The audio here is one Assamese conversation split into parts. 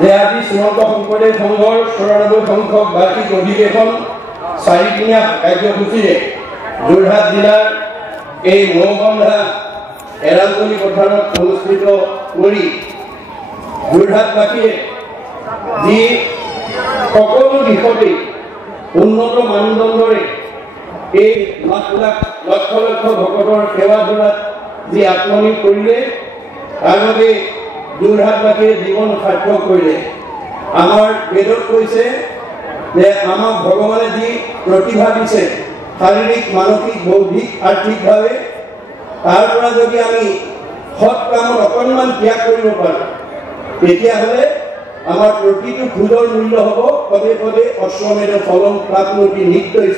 যে আজি শ্ৰীমন্ত শংকৰদেৱ সংঘৰ ৯৪ সংখ্যক বাৰ্ষিক অধিৱেশন ৪দিনীয়া কাৰ্যসূচীৰে যোৰহাট জিলাৰ এই নবন্ধা এৰালতলী পথাৰত অনুষ্ঠিত কৰি যোৰহাটবাসীয়ে যি সকলো দিশতেই উন্নত মানদণ্ডৰে এই লাখ লাখ লক্ষ লক্ষ ভকতৰ সেৱা ধৰাত যি আত্মনিয়োগ কৰিলে তাৰ বাবে যোৰহাটবাসীয়ে জীৱন সাৰ্থক কৰিলে। আমাৰ বেদত কৈছে যে আমাক ভগৱানে যি প্ৰতিভা দিছে শাৰীৰিক মানসিক বৌদ্ধিক আৰ্থিকভাৱে তাৰ পৰা যদি আমি সৎ কামত অকণমান ত্যাগ কৰিব পাৰোঁ তেতিয়াহ'লে আমাৰ প্ৰতিটো খোজৰ মূল্য হ'ব পদে পদে অশ্বমেধ ফলম প্ৰাপ্নোতি নিশ্চয়।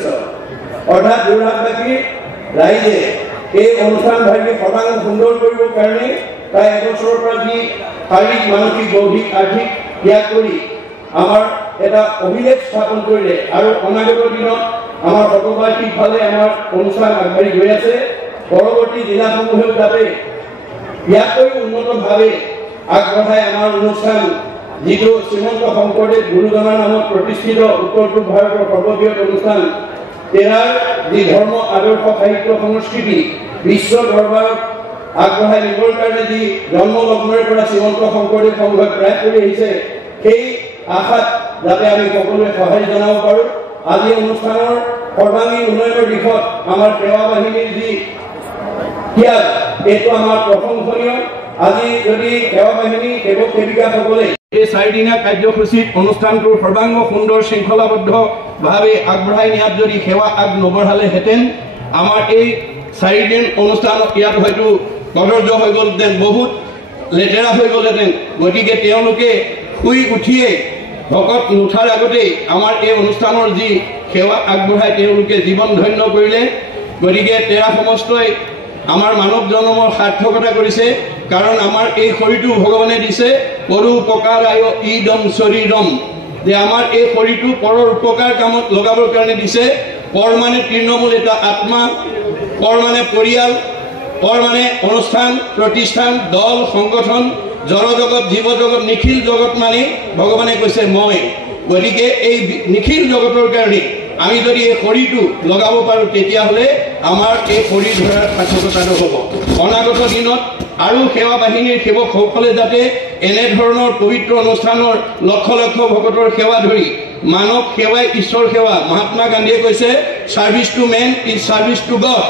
অৰ্থাৎ যোৰহাটবাসীৰ ৰাইজে এই অনুষ্ঠান ভাগি সদায় সুন্দৰ কৰিবৰ কাৰণে প্ৰায় এবছৰৰ পৰা যি শাৰীৰিক মানসিক বৌদ্ধিক আৰ্থিক ত্যাগ কৰি আমাৰ এটা অভিলেখ স্থাপন কৰিলে আৰু অনাগত দিনত আমাৰ সৰ্ববাৰ্ষিকভাৱে আমাৰ অনুষ্ঠান আগবাঢ়ি গৈ আছে। পৰৱৰ্তী জিলাসমূহেও যাতে ইয়াতকৈ উন্নতভাৱে আগবঢ়াই আমাৰ অনুষ্ঠান যিটো শ্ৰীমন্ত শংকৰদেৱ গুৰুজনাৰ নামত প্ৰতিষ্ঠিত উত্তৰ পূব ভাৰতৰ সৰ্ববৃহৎ অনুষ্ঠান তেৰাৰ যি ধৰ্ম আদৰ্শ সাহিত্য সংস্কৃতি বিশ্ব দৰবাৰত আগবঢ়াই নিবৰ কাৰণে যি জন্মলগ্নৰে পৰা শ্ৰীমন্ত শংকৰদেৱ সংঘই প্ৰয়াস কৰি আহিছে সেই আশাত যাতে আমি সকলোৱে সঁহাৰি জনাব পাৰোঁ। আজি অনুষ্ঠানৰ সৰ্বাংগীন উন্নয়নৰ দিশত আমাৰ সেৱা বাহিনীৰ যি ত্যাগ এইটো আমাৰ প্ৰশংসনীয়। আজি যদি সেৱা বাহিনী সেৱক সেৱিকাসকলে এই ৪দিনীয়া কাৰ্যসূচীত অনুষ্ঠানটোৰ সৰ্বাংগ সুন্দৰ শৃংখলাবদ্ধভাৱে আগবঢ়াই নিয়াত যদি সেৱা আগ নবঢ়ালেহেঁতেন আমাৰ এই ৪ দিন অনুষ্ঠান ইয়াত হয়তো কদৰ্য হৈ গ'লহেঁতেন, বহুত লেতেৰা হৈ গ'লহেঁতেন। গতিকে তেওঁলোকে শুই উঠিয়ে ভকত নুঠাৰ আগতেই আমাৰ এই অনুষ্ঠানৰ যি সেৱা আগবঢ়াই তেওঁলোকে জীৱন ধন্য কৰিলে। গতিকে তেৰা সমস্তই আমাৰ মানৱ জন্মৰ সাৰ্থকতা কৰিছে, কাৰণ আমাৰ এই শৰীৰটো ভগৱানে দিছে পৰো উপকাৰায় ইদম শৰীৰম, যে আমাৰ এই শৰীৰটো পৰৰ উপকাৰ কামত লগাবৰ কাৰণে দিছে। পৰ মানে তৃণমূল এটা আত্মা, পৰ মানে পৰিয়াল, পৰ মানে অনুষ্ঠান প্ৰতিষ্ঠান দল সংগঠন জড় জগত জীৱ জগত নিখিল জগত মানে ভগৱানে কৈছে মই। গতিকে এই নিখিল জগতৰ কাৰণে আমি যদি এই শৰীৰটো লগাব পাৰোঁ তেতিয়াহ'লে আমাৰ এই শৰীৰ ধৰাৰ সাৰ্থকতা নহ'ব। অনাগত দিনত আৰু সেৱা বাহিনীৰ সেৱকসকলে যাতে এনেধৰণৰ পবিত্ৰ অনুষ্ঠানৰ লক্ষ লক্ষ ভকতৰ সেৱা ধৰি মানৱ সেৱাই ঈশ্বৰ সেৱা, মহাত্মা গান্ধীয়ে কৈছে service to man is service to God.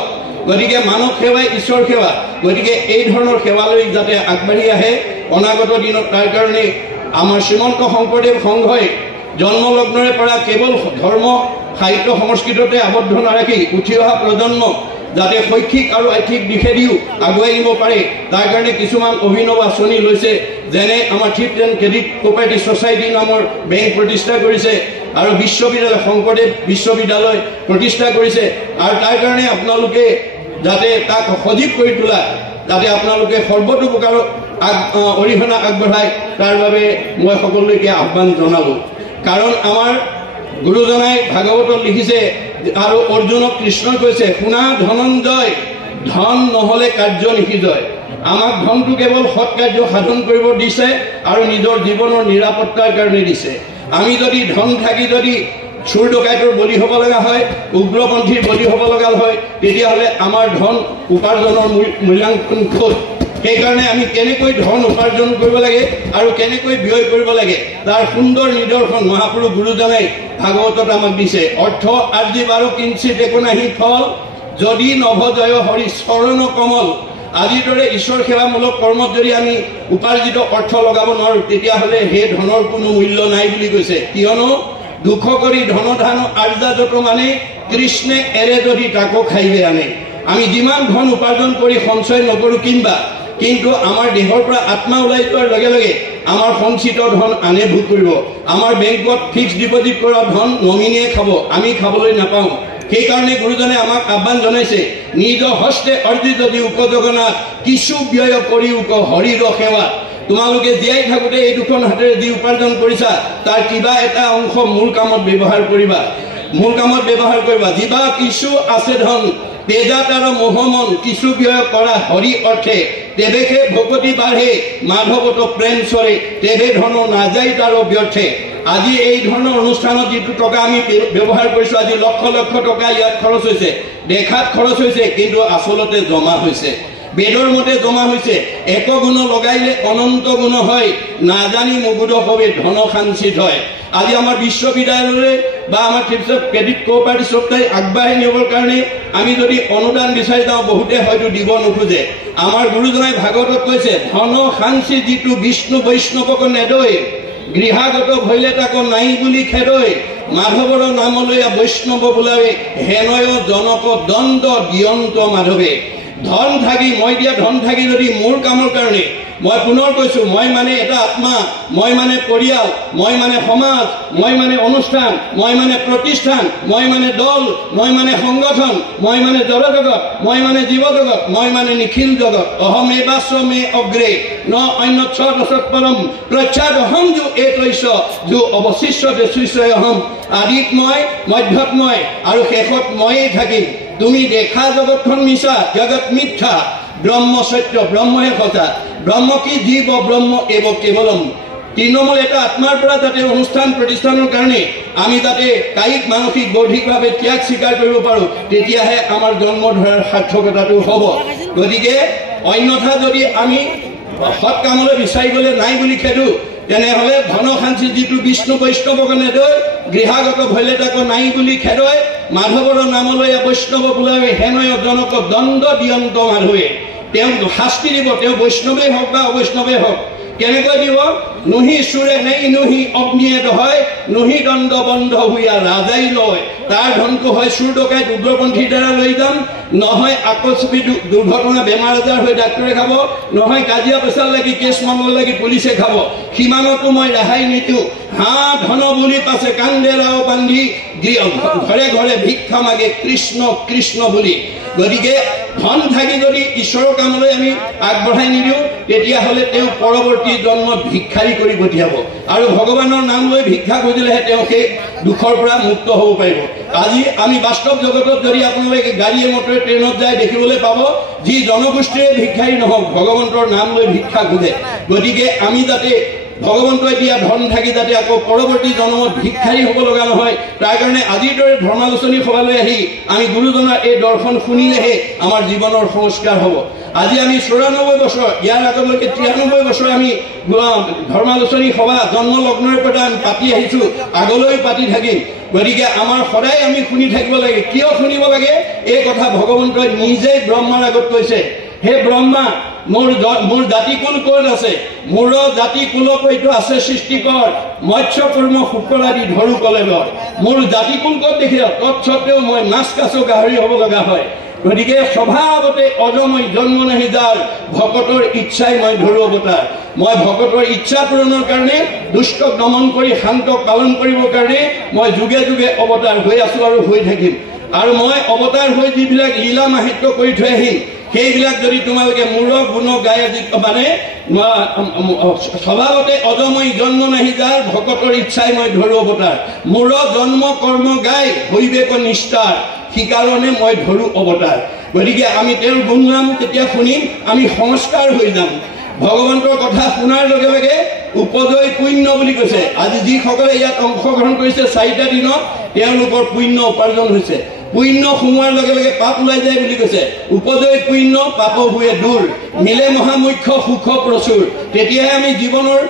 গতিকে মানৱ সেৱাই ঈশ্বৰ সেৱা। গতিকে এই ধৰণৰ সেৱালৈ যাতে আগবাঢ়ি আহে অনাগত দিনত তাৰ কাৰণে আমাৰ শ্ৰীমন্ত শংকৰদেৱ সংঘই জন্মলগ্নৰে পৰা কেৱল ধৰ্ম সাহিত্য সংস্কৃততে আবদ্ধ নাৰাখি উঠি অহা প্ৰজন্মক যাতে শৈক্ষিক আৰু আৰ্থিক দিশেদিও আগুৱাই নিব পাৰে তাৰ কাৰণে কিছুমান অভিনৱ আঁচনি লৈছে। যেনে আমাৰ থিপটেন ক্ৰেডিট কোঅপাৰেটিভ ছ'চাইটি নামৰ বেংক প্ৰতিষ্ঠা কৰিছে আৰু বিশ্ববিদ্যালয় শংকৰদেৱ বিশ্ববিদ্যালয় প্ৰতিষ্ঠা কৰিছে। আৰু তাৰ কাৰণে আপোনালোকে যাতে তাক সজীৱ কৰি তোলা যাতে আপোনালোকে সৰ্বতোপ্ৰকাৰৰ অৰিহণা আগবঢ়ায় তাৰ বাবে মই সকলোকে আহ্বান জনালোঁ। কাৰণ আমাৰ গুৰুজনাই ভাগৱতত লিখিছে আৰু অৰ্জুনক কৃষ্ণই কৈছে শুনা ধনঞ্জয়, ধন নহ'লে কাৰ্য নিষিজয়। আমাক ধনটো কেৱল সৎ কাৰ্য সাধন কৰিব দিছে আৰু নিজৰ জীৱনৰ নিৰাপত্তাৰ কাৰণে দিছে। আমি যদি ধন থাকি যদি চোৰ ডকাইতৰ বলি হ'ব লগা হয়, উগ্ৰপন্থীৰ বলি হ'ব লগা হয়, তেতিয়াহ'লে আমাৰ ধন উপাৰ্জনৰ মূল্যাংকন ক'ত? সেইকাৰণে আমি কেনেকৈ ধন উপাৰ্জন কৰিব লাগে আৰু কেনেকৈ ব্যয় কৰিব লাগে তাৰ সুন্দৰ নিদৰ্শন মহাপুৰুষ গুৰুজনাই ভাগৱতত আমাক দিছে। অৰ্থ আজি বাৰু কিঞ্চিত একো নাহি ফল, যদি নভজয় হৰি চৰণ কমল। আজিৰ দৰে ঈশ্বৰ সেৱামূলক কৰ্মত যদি আমি উপাৰ্জিত অৰ্থ লগাব নোৱাৰোঁ তেতিয়াহ'লে সেই ধনৰ কোনো মূল্য নাই বুলি কৈছে। কিয়নো দুখ কৰি ধন ধান আৰ্জা যত মানে কৃষ্ণে এৰে যদি তাকো খাইবে আনে। আমি যিমান ধন উপাৰ্জন কৰি সঞ্চয় নকৰোঁ কিম্বা, কিন্তু আমাৰ দেহৰ পৰা আত্মা ওলাই যোৱাৰ লগে লগে আমাৰ সঞ্চিত ধন আনে ভোগ কৰিব। আমাৰ বেংকত ফিক্সড ডিপজিট কৰা ধন নমিনীয়ে খাব, আমি খাবলৈ নাপাওঁ। সেইকাৰণে গুৰুজনে আমাক আহ্বান জনাইছে নিজ হস্তে অৰ্জিত যদি উপজগন্নাথ কিছু ব্যয় কৰি উক হৰিৰ সেৱা। তোমালোকে জীয়াই থাকোঁতে এই দুখন হাতেৰে যি উপাৰ্জন কৰিছা তাৰ কিবা এটা অংশ মূল কামত ব্যৱহাৰ কৰিবা, মূল কামত ব্যৱহাৰ কৰিবা। যিবা কিছু আছে ধন তেজা তাৰ মোহমন কিছু ব্যয় কৰা হৰি অৰ্থে তেবেকে ভকতি বাঢ়ে মাধৱত প্ৰেম চৰে তেবে ধন নাযায় তাৰ ব্যৰ্থে আজি এই ধৰণৰ অনুষ্ঠানত যিটো টকা আমি ব্যৱহাৰ কৰিছো আজি লক্ষ লক্ষ টকা ইয়াত খৰচ হৈছে দেখাত খৰচ হৈছে কিন্তু আচলতে জমা হৈছে বেদৰ মতে জমা হৈছে এক গুণ লগাইলে অনন্ত গুণ হয় নাজানি মুগুদ হবে ধন সাঞ্চিত হয় আজি আমাৰ বিশ্ববিদ্যালয়লৈ বা আমাৰ ক্ৰেডিট কোঅপাৰেটিভ সপ্তাহে আগবাঢ়ি নিবৰ কাৰণে আমি যদি অনুদান বিচাৰি যাওঁ বহুতে হয়তো দিব নোখোজে আমাৰ গুৰুজনাই ভাগৱতত কৈছে ধন সাঞ্চি যিটো বিষ্ণু বৈষ্ণৱক নেদৈ গৃহাগত ভৈলে তাক নাই বুলি খেদৈ মাধৱৰ নামলৈ বৈষ্ণৱ বোলাৱে হেনয় জনক দণ্ড দিয়ন্ত মাধৱে ধন থাকি মই দিয়া ধন থাকি যদি মোৰ কামৰ কাৰণে মই পুনৰ কৈছো মই মানে এটা আত্মা মই মানে পৰিয়াল মই মানে সমাজ মই মানে অনুষ্ঠান মই মানে প্ৰতিষ্ঠান মই মানে দল মই মানে সংগঠন মই মানে জড়জগত মই মানে জীৱ জগত মই মানে নিখিল জগত অহমে বাসমে অগ্ৰে ন অন্য সৎ পৰম প্ৰচ্ছাদ অহম যো একৈশ যো অৱশিষ্টতে শিষ্যই অহম আদিত মই মধ্যত মই আৰু শেষত ময়েই থাকিম তুমি দেখা জগতখন মিছা জগত মিথ্যা ব্ৰহ্ম সত্য ব্ৰহ্মহে সঁচা ব্ৰহ্ম কি জীৱ ব্ৰহ্ম এব কেৱলম তৃণমূল এটা আত্মাৰ পৰা যাতে অনুষ্ঠান প্ৰতিষ্ঠানৰ কাৰণে আমি যাতে কায়িক মানসিক বৌদ্ধিকভাৱে ত্যাগ স্বীকাৰ কৰিব পাৰোঁ তেতিয়াহে আমাৰ জন্ম ধৰাৰ সাৰ্থকতাটো হ'ব গতিকে অন্যথা যদি আমি সৎ কামলৈ বিচাৰিবলৈ নাই বুলি খেদো তেনেহ'লে ধন সাঞ্চি যিটো বিষ্ণু বৈষ্ণৱক নেদৈ গৃহাগত ভৈলে তাক নাই বুলি খেদৈ মাধৱৰ নামলৈ বৈষ্ণৱ বোলাৱে হেনয় জনক দণ্ড দিয়ন্ত মাধৱে তেওঁ শাস্তি দিব তেওঁ বৈষ্ণৱেই হওক বা অবৈষ্ণৱেই হওক কেনেকৈ দিব নুহি চুৰে নেই নুহি অগ্নিয়ে দহয় নুহি দণ্ড বন্ধ হুয়া ৰাজাই লয় তাৰ ধনটো হয় চুৰ ডকাইত উগ্ৰপন্থীৰ দ্বাৰা লৈ যাম নহয় আকস্মিক দুৰ্ঘটনা বেমাৰ আজাৰ হৈ ডাক্তৰে খাব নহয় কাজিয়া পেচাল লাগি কেছ মামলা লাগি পুলিচে খাব সীমানতো মই ৰেহাই নিদিওঁ হাঁ ধন বুলি পাছে কান্দে ৰাও বান্ধি ঘৰে ঘৰে ভিক্ষা মাগে কৃষ্ণ কৃষ্ণ বুলি গতিকে ধন থাকি যদি ঈশ্বৰৰ কামলৈ আমি আগবঢ়াই নিদিওঁ তেতিয়াহ'লে তেওঁ পৰৱৰ্তী জন্মত ভিক্ষাৰী কৰি পঠিয়াব আৰু ভগৱানৰ নাম লৈ ভিক্ষা খুজিলেহে তেওঁ সেই দুখৰ পৰা মুক্ত হ'ব পাৰিব আজি আমি বাস্তৱ জগতত যদি আপোনালোকে গাড়ীয়ে মটৰে ট্ৰেইনত যায় দেখিবলৈ পাব যি জনগোষ্ঠীৰে ভিক্ষাৰী নহওক ভগৱন্তৰ নাম লৈ ভিক্ষা খোজে গতিকে আমি যাতে ভগৱন্তই দিয়া ধন থাকি যাতে আকৌ পৰৱৰ্তী জন্মত ভিক্ষাৰী হ'ব লগা নহয় তাৰ কাৰণে আজিৰ দৰে ধৰ্মালোচনী সভালৈ আহি আমি গুৰুজনাৰ এই দৰ্শন শুনিলেহে আমাৰ জীৱনৰ সংস্কাৰ হ'ব আজি আমি ৯৪ বছৰ ইয়াৰ আগলৈকে ৯৩ বছৰ আমি ধৰ্মালোচনী সভা জন্ম লগ্নৰ পৰা আমি পাতি আহিছোঁ আগলৈ পাতি থাকিম গতিকে আমাৰ সদায় আমি শুনি থাকিব লাগে কিয় শুনিব লাগে এই কথা ভগৱন্তই নিজেই ব্ৰহ্মাৰ আগত কৈছে হে ব্ৰহ্মা মোৰ জাতি কুল ক'ত আছে মোৰ জাতি কুলক এইটো আছে সৃষ্টিকৰ মৎস্য কৰ্ম শুক্ৰ আদি ধৰু কলেবৰ মোৰ জাতি কুল ক'ত দেখিল তৎসত্বেও মই মাছ কাছ গাহৰি হ'ব লগা হয় গতিকে স্বভাৱতে অজময় জন্ম নাহি যাৰ ভকতৰ ইচ্ছাই মই ধৰো অৱতাৰ মই ভকতৰ ইচ্ছা পূৰণৰ কাৰণে দুষ্টক দমন কৰি শান্তক পালন কৰিবৰ কাৰণে মই যুগে যুগে অৱতাৰ হৈ আছো আৰু হৈ থাকিম আৰু মই অৱতাৰ হৈ যিবিলাক লীলা মাহিত্য কৰি থৈ আহিম সেইবিলাক যদি তোমালোকে মূৰ গুণ গাই আজি মানে স্বভাৱতে অজময় জন্ম নাহি যাৰ ভকতৰ ইচ্ছাই মই ধৰো অৱতাৰ মূৰ জন্ম কৰ্ম গাই হৈবেক নিষ্ঠাৰ সিকাৰণে মই ধৰো অৱতাৰ গতিকে আমি তেওঁৰ গুণ গাম তেতিয়া শুনিম আমি সংস্কাৰ হৈ যাম ভগৱন্তৰ কথা শুনাৰ লগে লগে উপজয় পুণ্য বুলি কৈছে আজি যিসকলে ইয়াত অংশগ্ৰহণ কৰিছে 4টা দিনত তেওঁলোকৰ পুণ্য উপাৰ্জন হৈছে পুণ্য সোমোৱাৰ লগে লগে পাপ ওলাই যায় বুলি কৈছে উপজয় পুণ্য পাপ হুয়ে দূৰ মিলে মহামুখ্য সুখ প্ৰচুৰ তেতিয়াহে আমি জীৱনৰ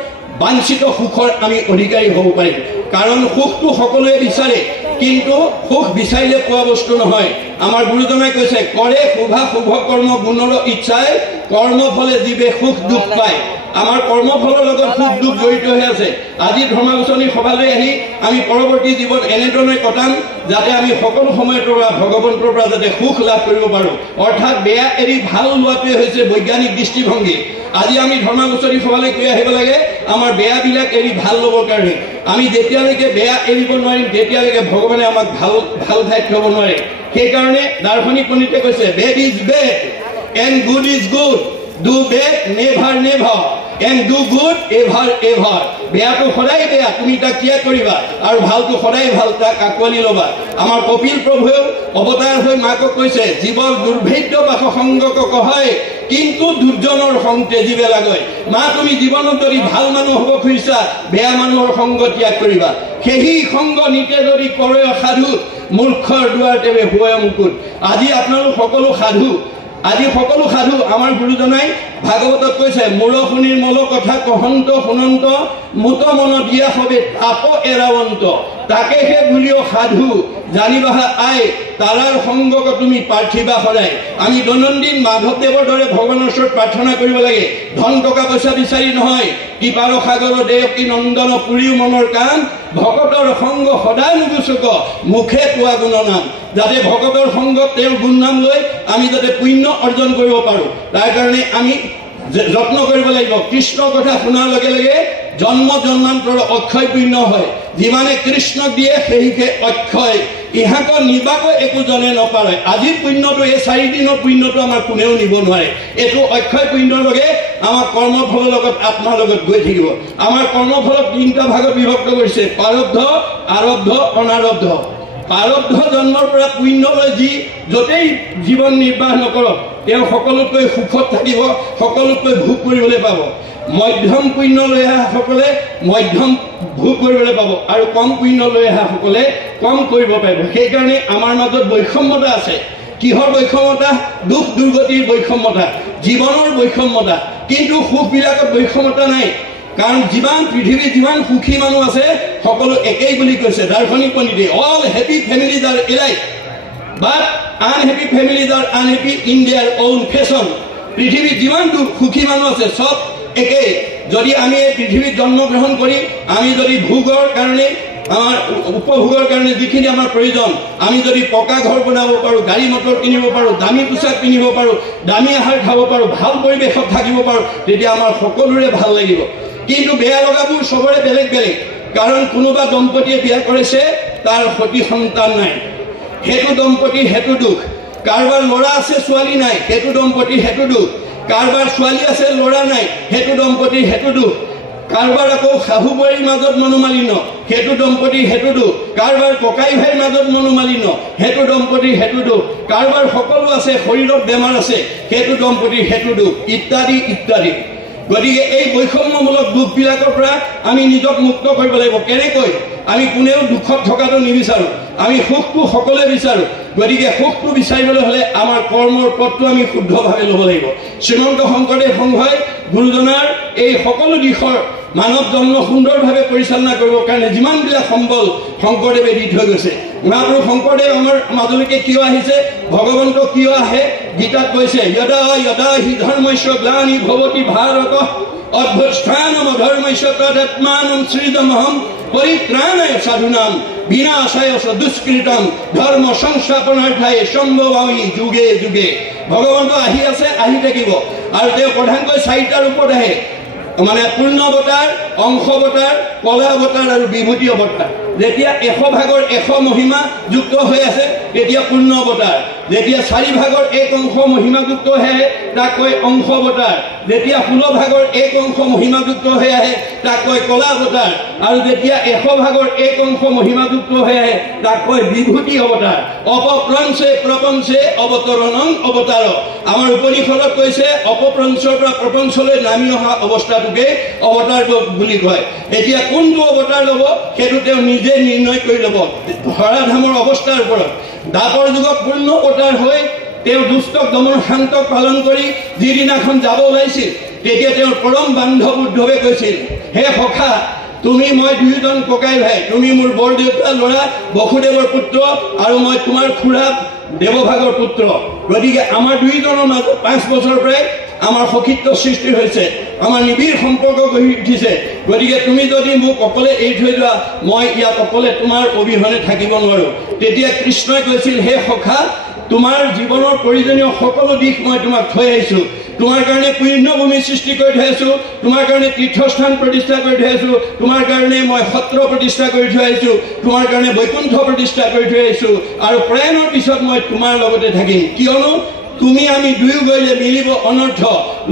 বাঞ্ছিত সুখৰ আমি অধিকাৰী হ'ব পাৰিম কাৰণ সুখটো সকলোৱে বিচাৰে কিন্তু সুখ বিচাৰিলে পোৱা বস্তু নহয় আমাৰ গুৰুজনাই কৈছে কৰে শুভা শুভ কৰ্ম গুণৰ ইচ্ছাই কৰ্মফলে জীৱে সুখ দুখ পায় আমাৰ কৰ্মফলৰ লগত সুখ দুখ জড়িত হৈ আছে আজি ধৰ্মালোচনী সভালৈ আহি আমি পৰৱৰ্তী জীৱন এনেধৰণে কটাম যাতে আমি সকলো সময়ৰ পৰা ভগৱন্তৰ পৰা যাতে সুখ লাভ কৰিব পাৰোঁ অৰ্থাৎ বেয়া এৰি ভাল লোৱাটোৱে হৈছে বৈজ্ঞানিক দৃষ্টিভংগী আজি আমি ধৰ্মালোচনী সভালৈ কৈ আহিব লাগে আমাৰ বেয়াবিলাক এৰি ভাল ল'বৰ কাৰণে আমি যেতিয়ালৈকে বেয়া এৰিব নোৱাৰিম তেতিয়ালৈকে ভগৱানে আমাক ভাল ঠাইত থ'ব নোৱাৰে সেইকাৰণে দাৰ্শনিক পণ্ডিতে কৈছে bed is bed and good is good do bed never never and do good ever ever. বেয়াটো সদায় বেয়া, তুমি তাক ত্যাগ কৰিবা, আৰু ভালটো সদায় ভাল, তাক আঁকোৱালি ল'বা। আমাৰ কপিল প্ৰভুৱেও অৱতাৰ হৈ মাকক কৈছে, জীৱৰ দুৰ্ভেদ্য বাস সংগক কহয়, কিন্তু দুৰ্জনৰ সংগ তেজিবে লাগয়। মা, তুমি জীৱনত যদি ভাল মানুহ হ'ব খুজিছা, বেয়া মানুহৰ সংগ ত্যাগ কৰিবা। সেই সংগ নিতে যদি কৰে সাধু, মূৰ্খৰ দুৱাৰ তেৱে হুৱে মুকুট। আজি আপোনালোক সকলো সাধু, আজি সকলো সাধু। আমাৰ গুৰুজনাই ভাগৱতত কৈছে, মূৰ শুনিৰ মল কথা কহন্ত শুনন্ত, মুত মন দিয়া হবে তাপ এৰাৱন্ত। তাকেহে বুলিও সাধু জানিবাহা আই, তাৰাৰ সংগক তুমি পাৰ্থিবা সদায়। আমি দৈনন্দিন মাধৱদেৱৰ দৰে ভগৱানৰ ওচৰত প্ৰাৰ্থনা কৰিব লাগে। ধন টকা পইচা বিচাৰি নহয়, কৃপাৰ সাগৰ দেৱকী নন্দন পুৰীও মনৰ কাম, ভকতৰ সংগ সদায় নুগুচক, মুখে কোৱা গুণ নাম। যাতে ভকতৰ সংগত তেওঁৰ গুণ নাম লৈ আমি যাতে পুণ্য অৰ্জন কৰিব পাৰোঁ, তাৰ কাৰণে আমি যত্ন কৰিব লাগিব। কৃষ্ণৰ কথা শুনাৰ লগে লগে জন্ম জন্মান্তৰ অক্ষয় পুণ্য হয়। যিমানে কৃষ্ণক দিয়ে সেইহে অক্ষয়, ইহাকৰ নিবাকৈ একো জনে নপাৰে। আজিৰ পুণ্যটো, এই 4 দিনৰ পুণ্যটো আমাৰ কোনেও নিব নোৱাৰে। এইটো অক্ষয় পুণ্যৰ লগে আমাৰ কৰ্মফলৰ লগত আত্মাৰ লগত গৈ থাকিব। আমাৰ কৰ্মফলক 3টা ভাগত বিভক্ত কৰিছে, প্ৰাৰব্ধ, আৰব্ধ, অনাৰব্ধ। প্ৰাৰব্ধ জন্মৰ পৰা পুণ্যলৈ যি য'তেই জীৱন নিৰ্বাহ নকৰক, তেওঁ সকলোতকৈ সুখত থাকিব, সকলোতকৈ ভোগ কৰিবলৈ পাব। মধ্যম পুণ্য লৈ অহাসকলে মধ্যম ভোগ কৰিবলৈ পাব, আৰু কম পুণ্য লৈ অহাসকলে কম কৰিব পাৰিব। সেইকাৰণে আমাৰ মাজত বৈষম্যতা আছে। কিহৰ বৈষম্যতা? দুখ দুৰ্গতিৰ বৈষম্যতা, জীৱনৰ বৈষম্যতা। কিন্তু সুখবিলাকত বৈষম্যতা নাই, কাৰণ যিমান পৃথিৱীত যিমান সুখী মানুহ আছে সকলো একেই বুলি কৈছে দাৰ্শনিক পণ্ডিতে। All happy families R alike, but unhappy families R unhappy in there own fashion. পৃথিৱীত যিমান সুখী মানুহ আছে চব একেই। যদি আমি এই পৃথিৱীত জন্মগ্ৰহণ কৰি আমি যদি ভোগৰ কাৰণে, আমাৰ উপভোগৰ কাৰণে যিখিনি আমাৰ প্ৰয়োজন, আমি যদি পকা ঘৰ বনাব পাৰোঁ, গাড়ী মটৰ কিনিব পাৰোঁ, দামী পোচাক পিন্ধিব পাৰোঁ, দামী আহাৰ খাব পাৰোঁ, ভাল পৰিৱেশত থাকিব পাৰোঁ, তেতিয়া আমাৰ সকলোৰে ভাল লাগিব। কিন্তু বেয়া লগাবোৰ চবৰে বেলেগ বেলেগ। কাৰণ কোনোবা দম্পতীয়ে বিয়া কৰিছে, তাৰ সতি সন্তান নাই, সেইটো দম্পতি সেইটো দুখ। কাৰোবাৰ ল'ৰা আছে ছোৱালী নাই, সেইটো দম্পতি সেইটো দুখ। কাৰোবাৰ ছোৱালী আছে ল'ৰা নাই, সেইটো দম্পতি সেইটো দুখ। কাৰোবাৰ আকৌ শাহু বোৱাৰীৰ মাজত মনোমালিন্য, সেইটো দম্পতি সেইটো দুখ। কাৰোবাৰ ককাই ভাইৰ মাজত মনোমালিন্য, সেইটো দম্পতি সেইটো দুখ। কাৰোবাৰ সকলো আছে, শৰীৰত বেমাৰ আছে, সেইটো দম্পতি সেইটো দুখ, ইত্যাদি ইত্যাদি। গতিকে এই বৈষম্যমূলক দুখবিলাকৰ পৰা আমি নিজক মুক্ত কৰিব লাগিব। কেনেকৈ? আমি কোনেও দুখত থকাটো নিবিচাৰোঁ, আমি সুখটো সকলোৱে বিচাৰোঁ। গতিকে সুখটো বিচাৰিবলৈ হ'লে আমাৰ কৰ্মৰ পথটো আমি শুদ্ধভাৱে ল'ব লাগিব। শ্ৰীমন্ত শংকৰদেৱ সংঘই গুৰুজনাৰ এই সকলো দিশৰ মানৱ জন্ম সুন্দৰভাৱে পৰিচালনা কৰিবৰ কাৰণে যিমানবিলাক সম্বল শংকৰদেৱে দি থৈ গৈছে। মহাপুৰুষ শংকৰদেৱ আমাৰ মাজলৈকে কিয় আহিছে, ভগৱন্ত কিয় আহে, গীতাত কৈছে, যদা যদা হি ধৰ্মস্য গ্লানি ভৱতি ভাৰত অভ্যুত্থানম অধৰ্মস্য তদাত্মানম সৃজমহম পৰিত্ৰাণায় সাধুনাম বিনাশায় দুষ্কৃতম ধৰ্ম সংস্থাপনাৰ্থে সম্ভৱামি যুগে যুগে। ভগৱন্ত আহি আছে, আহি থাকিব, আৰু তেওঁ প্ৰধানকৈ 4টা ৰূপত আহে। মানে পূৰ্ণ অৱতাৰ, অংশ অৱতাৰ, কলা অৱতাৰ আৰু বিভূতি অৱতাৰ। যেতিয়া 100 ভাগৰ 100 মহিমা যুক্ত হৈ আছে তেতিয়া পূৰ্ণ অৱতাৰ। যেতিয়া 4 ভাগৰ 1 অংশ মহিমাযুক্ত হৈ আহে তাক কয় অংশ অৱতাৰ। যেতিয়া 16 ভাগৰ 1 অংশ মহিমাযুক্ত হৈ আহে তাক কয় কলা অৱতাৰ। আৰু যেতিয়া 100 ভাগৰ 1 অংশ মহিমাযুক্ত হৈ আহে তাক কয় বিভূতি অৱতাৰ। অপপ্ৰঞ্চে প্ৰপঞ্চে অৱতৰণং অৱতাৰ। আমাৰ উপনিষদত কৈছে অপপ্ৰঞ্চৰ পৰা প্ৰপঞ্চলৈ নামি অহা অৱস্থাটোকে অৱতাৰ বুলি কয়। এতিয়া কোনটো অৱতাৰ ল'ব সেইটো তেওঁ নিজে নিৰ্ণয় কৰি ল'ব ধৰাধামৰ অৱস্থাৰ ওপৰত। দাপৰ যুগত পূৰ্ণ অৱতাৰ হৈ তেওঁ দুষ্টক দমন শান্তক পালন কৰি যিদিনাখন যাব ওলাইছিল তেতিয়া তেওঁৰ পৰম বান্ধৱ উদ্ধৱে কৈছিল, হে সখা, তুমি মই দুয়োজন ককাই ভাই, তুমি মোৰ বৰদেউতাৰ ল'ৰা বসুদেৱৰ পুত্ৰ আৰু মই তোমাৰ খুৰা দেৱভাগৰ পুত্ৰ। গতিকে আমাৰ দুয়োজনৰ মাজত 5 বছৰৰ পৰাই আমাৰ সখিত্ব সৃষ্টি হৈছে, আমাৰ নিবিড় সম্পৰ্ক গঢ়ি উঠিছে। গতিকে তুমি যদি মোক অকলে এৰি থৈ যোৱা, মই ইয়াত অকলে তোমাৰ অবিহনে থাকিব নোৱাৰোঁ। তেতিয়া কৃষ্ণই কৈছিল, হে সখা, তোমাৰ জীৱনৰ প্ৰয়োজনীয় সকলো দিশ মই তোমাক থৈ আহিছোঁ। তোমাৰ কাৰণে পুণ্যভূমি সৃষ্টি কৰি থৈ আহিছোঁ, তোমাৰ কাৰণে তীৰ্থস্থান প্ৰতিষ্ঠা কৰি থৈ আহিছোঁ, তোমাৰ কাৰণে মই সত্ৰ প্ৰতিষ্ঠা কৰি থৈ আহিছোঁ, তোমাৰ কাৰণে বৈকুণ্ঠ প্ৰতিষ্ঠা কৰি থৈ আহিছোঁ, আৰু প্ৰয়াণৰ পিছত মই তোমাৰ লগতে থাকিম। কিয়নো তুমি আমি দুয়ো গ'লে মিলিব অনৰ্থ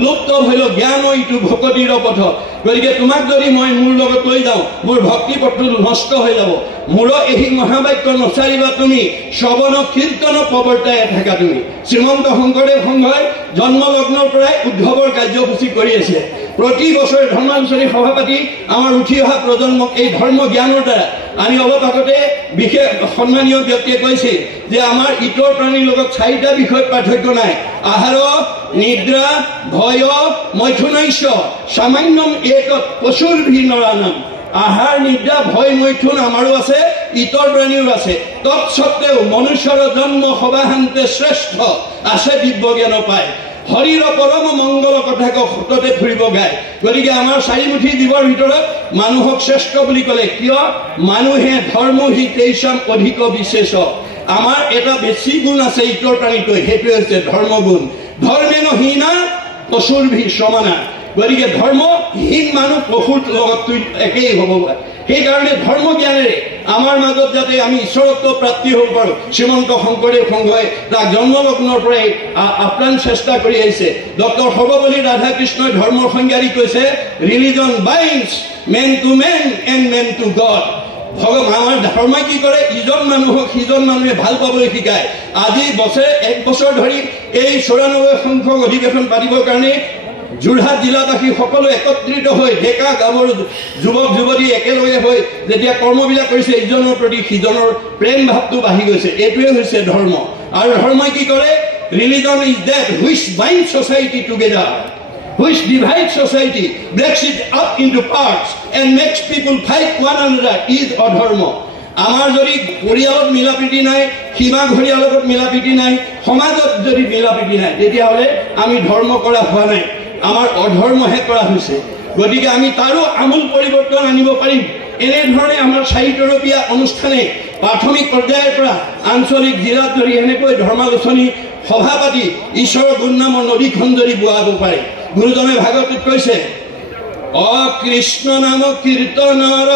লুপ্ত হইল জ্ঞান ইটো ভকতিৰ পথ গতিকে তোমাক যদি মই মোৰ লগত লৈ যাওঁ মোৰ ভক্তি পথটো নষ্ট হৈ যাব মোৰ এই মহাবাক্য নচাৰিবা তুমি শ্ৰৱণ কীৰ্তন প্ৰৱৰ্তাই থাকা তুমি শ্ৰীমন্ত শংকৰদেৱ সংঘই জন্মলগ্নৰ পৰাই উদ্ধৱৰ কাৰ্যসূচী কৰি আছে প্ৰতি বছৰে ধৰ্মালোচনী সভা পাতি আমাৰ উঠি অহা প্ৰজন্মক এই ধৰ্ম জ্ঞানৰ দ্বাৰা আমি অলপ আগতে বিশেষ সন্মানীয় ব্যক্তিয়ে কৈছিল যে আমাৰ ইতৰ প্ৰাণীৰ লগত 4টা বিষয়ত পাৰ্থক্য নাই আহাৰ নিদ্ৰা ভয় মৈথুনৈশ্য সামান্যম একত পশুৰ ভিনৰানাম আহাৰ নিদ্ৰা ভয় মৈথুন আমাৰো আছে ইতৰ প্ৰাণীৰো আছে তৎসত্ত্বেও মনুষ্যৰ জন্ম সবাহান্তে শ্ৰেষ্ঠ আছে দিব্য জ্ঞান পায় হৰিৰ পৰম মংগল কথাক সততে ফুৰিব গায় গতিকে আমাৰ চাৰিমুঠি জীৱৰ ভিতৰত মানুহক শ্ৰেষ্ঠ বুলি ক'লে কিয় মানুহে ধৰ্মহি তেইছাম অধিক বিশেষ আমাৰ এটা বেছি গুণ আছে ইতৰ প্ৰাণীতকৈ সেইটোৱে হৈছে ধৰ্মগুণ ধৰ্মেন হীনা পশুৰ ভি সমানা গতিকে ধৰ্মহীন মানুহ পশুৰ লগত একেই হ'ব সেইকাৰণে ধৰ্ম জ্ঞানেৰে আমাৰ মাজত যাতে আমি ঈশ্বৰত্ব প্ৰাপ্তি হ'ব পাৰোঁ শ্ৰীমন্ত শংকৰদেৱ সংঘই তাক জন্মলগ্নৰ পৰাই আপ্ৰাণ চেষ্টা কৰি আহিছে ডক্টৰ সৰ্বপল্লী ৰাধাকৃষ্ণই ধৰ্মৰ সংজ্ঞা দি কৈছে religion binds men to men and men to god আমাৰ ধৰ্মই কি কৰে ইজন মানুহক সিজন মানুহে ভাল পাবলৈ শিকায় আজি এক বছৰ ধৰি এই 94 সংখ্যক অধিৱেশন পাতিবৰ কাৰণে যোৰহাট জিলাবাসী সকলো একত্ৰিত হৈ ডেকা গাভৰু যুৱক যুৱতী একেলগে হৈ যেতিয়া কৰ্মবিলাক কৰিছে ইজনৰ প্ৰতি সিজনৰ প্ৰেম ভাৱটো বাঢ়ি গৈছে এইটোৱে হৈছে ধৰ্ম আৰু ধৰ্মই কি কৰে religion is that which binds society together which divides society, breaks it up into parts and makes people fight one another is adharma. আমাৰ যদি পৰিয়ালত মিলাপ্ৰীতি নাই সীমা ঘৰীয়াৰ লগত মিলাপ্ৰীতি নাই সমাজত যদি মিলাপ্ৰীতি নাই তেতিয়াহ'লে আমি ধৰ্ম কৰা হোৱা নাই আমাৰ অধৰ্মহে কৰা হৈছে গতিকে আমি তাৰো আমূল পৰিৱৰ্তন আনিব পাৰিম এনেধৰণে আমাৰ 4 তৰপীয়া অনুষ্ঠানে প্ৰাথমিক পৰ্যায়ৰ পৰা আঞ্চলিক জিলাত ধৰি এনেকৈ ধৰ্মালোচনী সভা পাতি ঈশ্বৰৰ গুণ নামৰ নদীখন যদি বোৱাব পাৰে গুৰুজনে ভাগৱতত কৈছে অকৃষ্ণ নাম কীৰ্তনৰ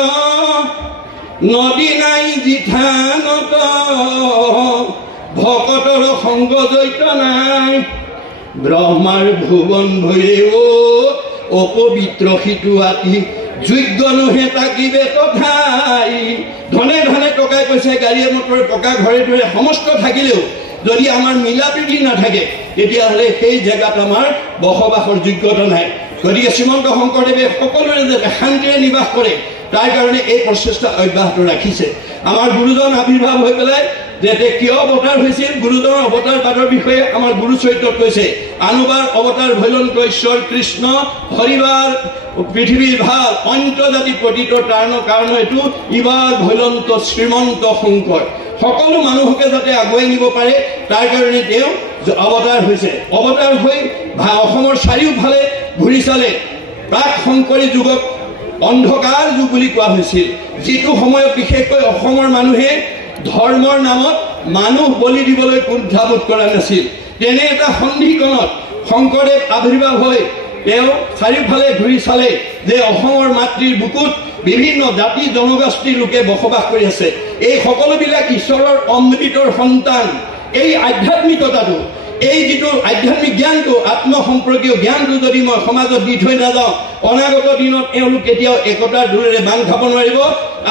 নদী নাই জিঠানত ভকতৰ সংগ জৈত নাই ব্ৰহ্মাৰ ভুৱন ভৈৰেও অপবিত্ৰ সিটো আতি যোগ্য নোহে তাকিবে তথাই ধনে ধনে টকাই পইচাই গাড়ীয়ে মটৰে পকা ঘৰে দৰে সমস্ত থাকিলেও যদি আমাৰ মিলাপ্ৰীতি নাথাকে তেতিয়াহ'লে সেই জেগাত আমাৰ বসবাসৰ যোগ্যতা নাই গতিকে শ্ৰীমন্ত শংকৰদেৱে সকলোৰে যাতে শান্তিৰে নিবাস কৰে তাৰ কাৰণে এই প্ৰচেষ্টা অব্যাহত ৰাখিছে আমাৰ গুৰুজন আৱিৰ্ভাৱ হৈ পেলাই যে কিয় অৱতাৰ হৈছিল গুৰুজনৰ অৱতাৰবাদৰ বিষয়ে আমাৰ গুৰু চৰিত্ৰত কৈছে আনুবাৰ অৱতাৰ ভৈলন্ত ঈশ্বৰ কৃষ্ণ হৰিবাৰ পৃথিৱীৰ ভাল অন্তজাতি প্ৰতিটোৰ কাৰণ এইটো ইবাৰ ভৈলন্ত শ্ৰীমন্ত শংকৰ সকলো মানুহকে যাতে আগুৱাই নিব পাৰে তাৰ কাৰণে তেওঁ অৱতাৰ হৈছে অৱতাৰ হৈ অসমৰ চাৰিওফালে ঘূৰি চালে প্ৰাক শংকৰী যুগক অন্ধকাৰ যুগ বুলি কোৱা হৈছিল যিটো সময়ত বিশেষকৈ অসমৰ মানুহে ধৰ্মৰ নামত মানুহ বলি দিবলৈ কুণ্ঠাবোধ কৰা নাছিল তেনে এটা সন্ধিকণত শংকৰদেৱ আৱিৰ্ভাৱ হৈ তেওঁ চাৰিওফালে ঘূৰি চালে যে অসমৰ মাতৃৰ বুকুত বিভিন্ন জাতি জনগোষ্ঠীৰ লোকে বসবাস কৰি আছে এই সকলোবিলাক ঈশ্বৰৰ অমৃতৰ সন্তান এই আধ্যাত্মিকতাটো এই যিটো আধ্যাত্মিক জ্ঞানটো আত্মসম্পৰ্কীয় জ্ঞানটো যদি মই সমাজত দি থৈ নাযাওঁ অনাগত দিনত এওঁলোক কেতিয়াও একতাৰ দূৰেৰে বান্ধ খাব নোৱাৰিব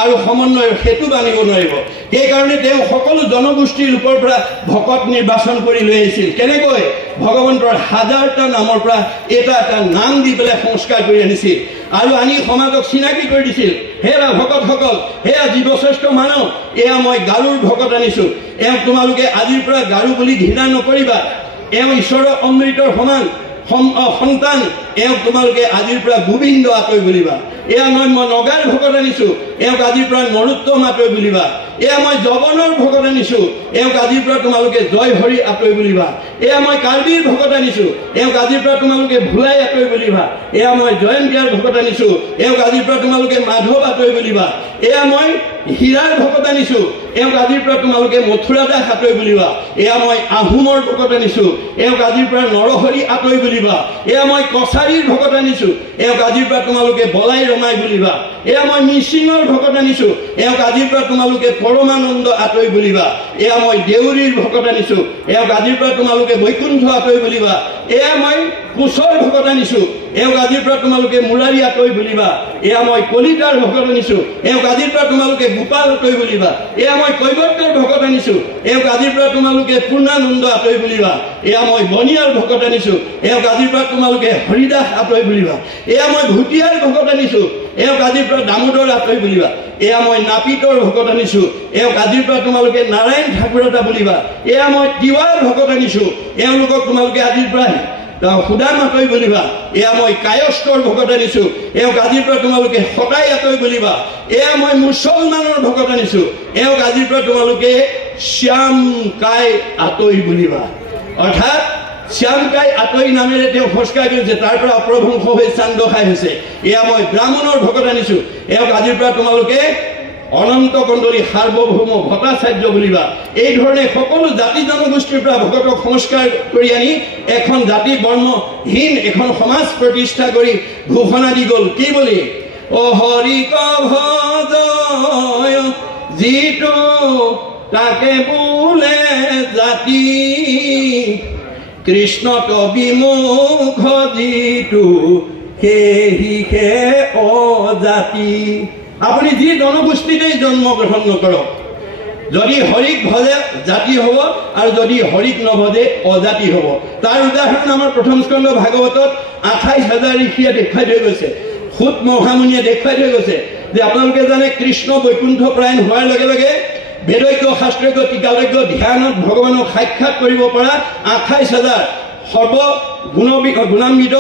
আৰু সমন্বয়ৰ সেতু বান্ধিব নোৱাৰিব সেইকাৰণে তেওঁ সকলো জনগোষ্ঠীৰ লোকৰ পৰা ভকত নিৰ্বাচন কৰি লৈ আহিছিল কেনেকৈ ভগৱন্তৰ হাজাৰটা নামৰ পৰা এটা এটা নাম দি পেলাই সংস্কাৰ কৰি আনিছিল আৰু আনি সমাজক চিনাকি কৰি দিছিল হেৰা ভকতসকল হেয়া জীৱশ্ৰেষ্ঠ মানৱ এয়া মই গাৰুৰ ভকত আনিছোঁ এওঁক তোমালোকে আজিৰ পৰা গাৰু বুলি ঘৃণা নকৰিবা এওঁ ঈশ্বৰৰ অমৃতৰ সমান সন্তান এওঁক তোমালোকে আজিৰ পৰা গোবিন্দ আতৈ বুলিবা এয়া মই নগাৰ ভকত আনিছোঁ এওঁক আজিৰ পৰা নৰোত্তম আতৈ বুলিবা এয়া মই জৱনৰ ভকত আনিছোঁ এওঁক আজিৰ পৰা তোমালোকে জয় হৰি আতৈ বুলিবা এয়া মই কাৰ্বিৰ ভকত আনিছোঁ এওঁক আজিৰ পৰা তোমালোকে ভুলাই আতৈ বুলিবা এয়া মই জয়ন্তীয়াৰ ভকত আনিছোঁ এওঁক আজিৰ পৰা তোমালোকে মাধৱ আতৈ বুলিবা এয়া মই হীৰাৰ ভকত আনিছোঁ, এওঁক আজিৰ পৰা তোমালোকে মথুৰা দাস আতৈ বুলিবা। এয়া মই আহোমৰ ভকত আনিছোঁ, এওঁক আজিৰ পৰা নৰহৰি আতৈ বুলিবা। এয়া মই কছাৰীৰ ভকত আনিছোঁ, এওঁক আজিৰ পৰা তোমালোকে বলাই ৰমাই বুলিবা। এয়া মই মিচিঙৰ ভকত আনিছোঁ, এওঁক আজিৰ পৰা তোমালোকে পৰমানন্দ আতৈ বুলিবা। এয়া মই দেউৰীৰ ভকত আনিছোঁ, এওঁক আজিৰ পৰা তোমালোকে বৈকুণ্ঠ আতৈ বুলিবা। এয়া মই কোচৰ ভকত আনিছোঁ, এওঁক আজিৰ পৰা তোমালোকে মুৰাৰী আতৈ বুলিবা। এয়া মই কলিতাৰ ভকত আনিছোঁ, এওঁক আজিৰ পৰা তোমালোকে গোপাল আতৈ বুলিবা। এয়া মই কৈৱৰ্তৰ ভকত আনিছোঁ, এওঁক আজিৰ পৰা তোমালোকে পূৰ্ণানন্দ আতৈ বুলিবা। এয়া মই বনিয়াৰ ভকত আনিছোঁ, এওঁক আজিৰ পৰা তোমালোকে হৰিদাস আতৈ বুলিবা। এয়া মই ভুটিয়াৰ ভকত আনিছোঁ, এওঁক আজিৰ পৰা দামোদৰ আতৈ বুলিবা। এয়া মই নাপিতৰ ভকত আনিছোঁ, এওঁক আজিৰ পৰা তোমালোকে নাৰায়ণ ঠাকুৰতা বুলিবা। এয়া মই তিৱাৰ ভকত আনিছোঁ, এওঁলোকক তোমালোকে আজিৰ পৰা সুদাম আতৈ বুলিবা। এয়া মই কায়স্থৰ ভকত আনিছোঁ, এওঁক আজিৰ পৰা তোমালোকে সদাই আতৈ বুলিবা। এয়া মই মুছলমানৰ ভকত আনিছোঁ, এওঁক আজিৰ পৰা তোমালোকে শ্যাম কাই আতৈ বুলিবা। অৰ্থাৎ শ্যাম কাই আতৈ নামেৰে তেওঁ খোজকাঢ়ি গৈছে, তাৰ পৰা অপ্ৰভংশ হৈ চান্দ খাই হৈছে। এয়া মই ব্ৰাহ্মণৰ ভকত আনিছোঁ, এওঁক আজিৰ পৰা তোমালোকে অনন্ত কণ্ডলী সাৰ্বভৌম ভট্টাচাৰ্য বুলিবা। এই ধৰণে সকলো জাতি জনগোষ্ঠীৰ পৰা ভকতক সংস্কাৰ কৰি আনি এখন জাতি বৰ্ণহীন এখন সমাজ প্ৰতিষ্ঠা কৰি ঘোষণা দি গ'ল। কি বুলি? অ হৰিক ভজয় যিটো তাকে বোলে জাতি, কৃষ্ণত বিমুখ যিটো সেহিহে অজাতি। আপুনি যি জনগোষ্ঠীতেই জন্মগ্ৰহণ নকৰক, যদি হৰিক ভজে জাতি হ'ব আৰু যদি হৰিক নভজে অজাতি হ'ব। তাৰ উদাহৰণ আমাৰ প্ৰথম স্কন্ধ ভাগৱতত 28,000 ঋষিয়ে দেখুৱাই থৈ গৈছে, সুত মহামুনিয়ে দেখুৱাই থৈ গৈছে যে আপোনালোকে জানে কৃষ্ণ বৈকুণ্ঠ প্ৰায়ণ হোৱাৰ লগে লগে বেদজ্ঞ শাস্ত্ৰজ্ঞ টিকালজ্ঞ ধ্যানত ভগৱানক সাক্ষাৎ কৰিব পৰা 28,000 সৰ্বগুণান্বিত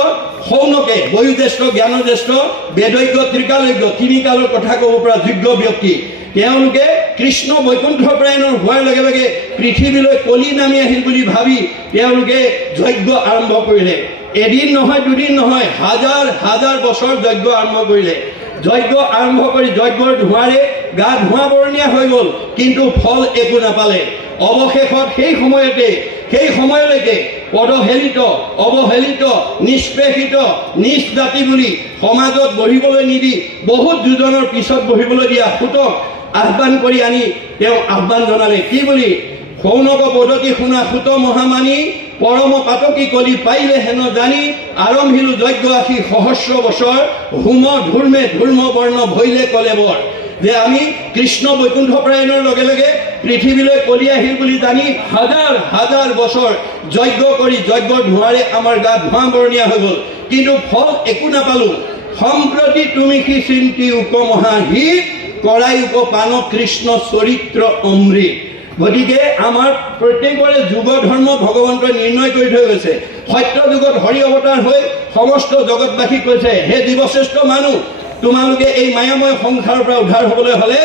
সৌনকে বয়োজ্যেষ্ঠ জ্ঞানজ্যেষ্ঠ বেদজ্ঞ ত্ৰিকালজ্ঞ তিনি কালৰ কথা ক'ব পৰা যোগ্য ব্যক্তি, তেওঁলোকে কৃষ্ণ বৈকুণ্ঠ প্ৰায়ণৰ হোৱাৰ লগে লগে পৃথিৱীলৈ কলি নামি আহিল বুলি ভাবি তেওঁলোকে যজ্ঞ আৰম্ভ কৰিলে। এদিন নহয় দুদিন নহয়, হাজাৰ হাজাৰ বছৰ যজ্ঞ আৰম্ভ কৰিলে। যজ্ঞ আৰম্ভ কৰি যজ্ঞৰ ধোঁৱাৰে গা ধোঁৱা বৰণীয়া হৈ গ'ল, কিন্তু ফল একো নাপালে। অৱশেষত সেই সময়লৈকে পদহেলিত অৱহেলিত নিষ্পেষিত নিজ জাতি বুলি সমাজত বহিবলৈ নিদি বহুত যোজনৰ পিছত বহিবলৈ দিয়া সুতক আহ্বান কৰি আনি তেওঁ আহ্বান জনালে। কি বুলি? সৌনক পদ্ধতি শুনা সুত মহামানী, পৰম পাতকী কলি পাইলে হেন জানি, আৰম্ভিলো যজ্ঞ আশী সহস্ৰ বছৰ, হোম ধূৰ্মে ধূৰ্ম বৰ্ণ ভৈলে কলে বৰ। যে আমি কৃষ্ণ বৈকুণ্ঠ প্ৰায়ণৰ লগে লগে পৃথিৱীলৈ কলি আহিল বুলি জানি হাজাৰ হাজাৰ বছৰ যজ্ঞ কৰি যজ্ঞৰ ধোঁৱাৰে আমাৰ গা ধোঁৱা বৰণীয়া হৈ গ'ল, কিন্তু ফল একো নাপালো। সম্প্ৰতি তুমি কি চিন্তি উপমহাহিত, কৰাই উপপান কৃষ্ণ চৰিত্ৰ অমৃত। গতিকে আমাৰ প্ৰত্যেকৰে যুগ ধৰ্ম ভগৱন্তই নিৰ্ণয় কৰি থৈ গৈছে। সত্য যুগত হৰি অৱতাৰ হৈ সমস্ত জগতবাসীক কৈছে, হে জীৱশ্ৰেষ্ঠ মানুহ, তোমালোকে এই মায়াময় সংসাৰৰ পৰা উদ্ধাৰ হ'বলৈ হ'লে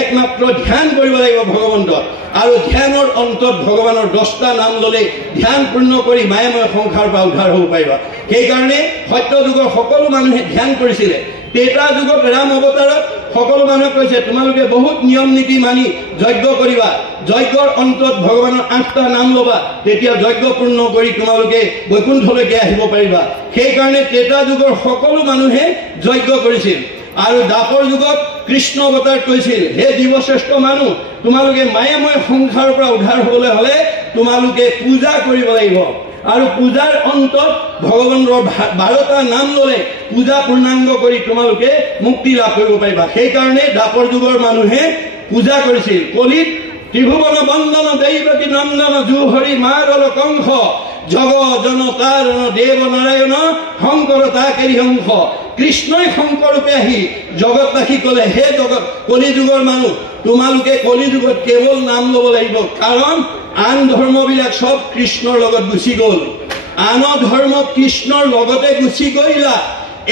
একমাত্ৰ ধ্যান কৰিব লাগিব ভগৱন্তক, আৰু ধ্যানৰ অন্তত ভগৱানৰ 10টা নাম ল'লে ধ্যান পূৰ্ণ কৰি মায়াময় সংসাৰৰ পৰা উদ্ধাৰ হ'ব পাৰিবা। সেইকাৰণে সত্য যুগৰ সকলো মানুহে ধ্যান কৰিছিলে। ত্ৰেতা যুগত ৰাম অৱতাৰত সকলো মানুহে কৈছে তোমালোকে বহুত নিয়ম নীতি মানি যজ্ঞ কৰিবা, যজ্ঞৰ অন্তত ভগৱানৰ 8টা নাম ল'বা, তেতিয়া যজ্ঞ পূৰ্ণ কৰি তোমালোকে বৈকুণ্ঠলৈকে আহিব পাৰিবা। সেইকাৰণে ত্ৰেতা যুগৰ সকলো মানুহে যজ্ঞ কৰিছিল। আৰু দ্বাপৰ যুগত কৃষ্ণ অৱতাৰ কৈছিল, হে জীৱশ্ৰেষ্ঠ মানুহ, তোমালোকে মায়াময় সংসাৰৰ পৰা উদ্ধাৰ হ'বলৈ হ'লে তোমালোকে পূজা কৰিব লাগিব, আৰু পূজাৰ অন্তত ভগৱানৰ 12টা নাম ল'লে পূজা পূৰ্ণাংগ কৰি তোমালোকে মুক্তি লাভ কৰিব পাৰিবা। সেইকাৰণে দ্বাপৰ যুগৰ মানুহে পূজা কৰিছিল। কলিত ত্ৰিভুৱন বন্দন দৈৱকী নন্দন জুহৰি মাৰল কংস, জগ জন তাৰণ দেৱ নাৰায়ণ শংকৰ তাকেৰি হংস। কৃষ্ণই শংকৰূপে আহি জগতবাসী ক'লে, হে জগত কলি যুগৰ মানুহ, তোমালোকে কলি যুগত কেৱল নাম ল'ব লাগিব, কাৰণ আন ধৰ্মবিলাক সব কৃষ্ণৰ লগত গুচি গ'ল। আন ধৰ্ম কৃষ্ণৰ লগতে গুচি গৈলা,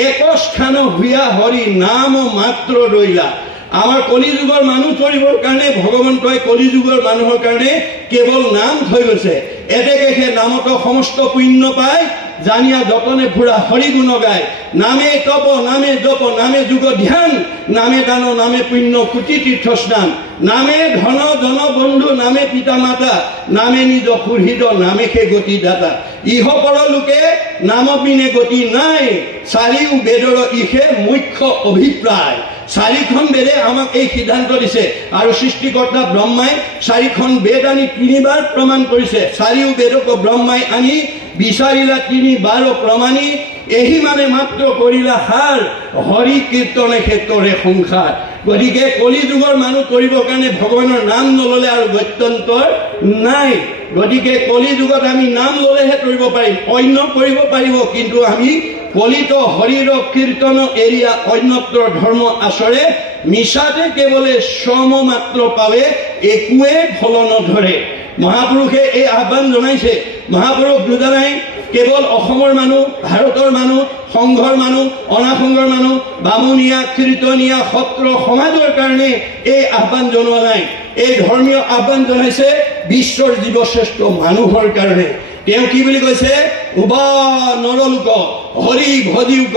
একস্থান হুয়া হৰি নাম মাত্ৰ ৰৈলা। আমাৰ কলি যুগৰ মানুহ কৰিবৰ কাৰণে ভগৱন্তই কলি যুগৰ মানুহৰ কাৰণে কেৱল নাম থৈ গৈছে। এতেকে সেই নামতো সমস্ত পুণ্য পায়, জানিয়া যতনে ফুৰা হৰি গুণ গায় নামে তপ নামে জপ নামে যুগ ধ্যান নামে দান নামে পুণ্য কোটি তীৰ্থ স্নান নামে ধন জন বন্ধু নামে পিতা মাতা নামে নিজ সুহৃদ নামে সে গতি দাতা ইহ পৰ লোকে নাম বিনে গতি নাই চাৰিও বেদৰ ইহে মুখ্য অভিপ্ৰায় চাৰিখন বেদে আমাক এই সিদ্ধান্ত দিছে আৰু সৃষ্টিকৰ্তা ব্ৰহ্মাই চাৰিখন বেদ আনি তিনিবাৰ প্ৰমাণ কৰিছে চাৰিও বেদক ব্ৰহ্মাই আনি বিচাৰিলা তিনিবাৰ প্ৰমাণী এহি মানে মাত্ৰ কৰিলা সাৰ হৰি কীৰ্তনে ক্ষেত্ৰৰে সংসাৰ গতিকে কলি যুগৰ মানুহ কৰিবৰ কাৰণে ভগৱানৰ নাম নললে আৰু গত্যন্তৰ নাই গতিকে কলি যুগত আমি নাম ললেহে কৰিব পাৰিম অন্য কৰিব পাৰিব কিন্তু আমি কলিত হৰিৰ কীৰ্তন এৰিয়া অন্যত্ৰ ধৰ্ম আচৰে মিছাতে কেৱলে শ্ৰম মাত্ৰ পাৱে একোৱে ফল নধৰে মহাপুৰুষে এই আহ্বান জনাইছে মহাপুৰুষ দুটা নাই কেৱল অসমৰ মানুহ ভাৰতৰ মানুহ সংঘৰ মানুহ অনাসংঘৰ মানুহ বামুণীয়া কীৰ্তনীয়া সত্ৰ সমাজৰ কাৰণে এই আহ্বান জনোৱা নাই এই ধৰ্মীয় আহ্বান জনাইছে বিশ্বৰ জীৱশ্ৰেষ্ঠ মানুহৰ কাৰণে তেওঁ কি বুলি কৈছে উবা নৰলোক হৰি ভজিউক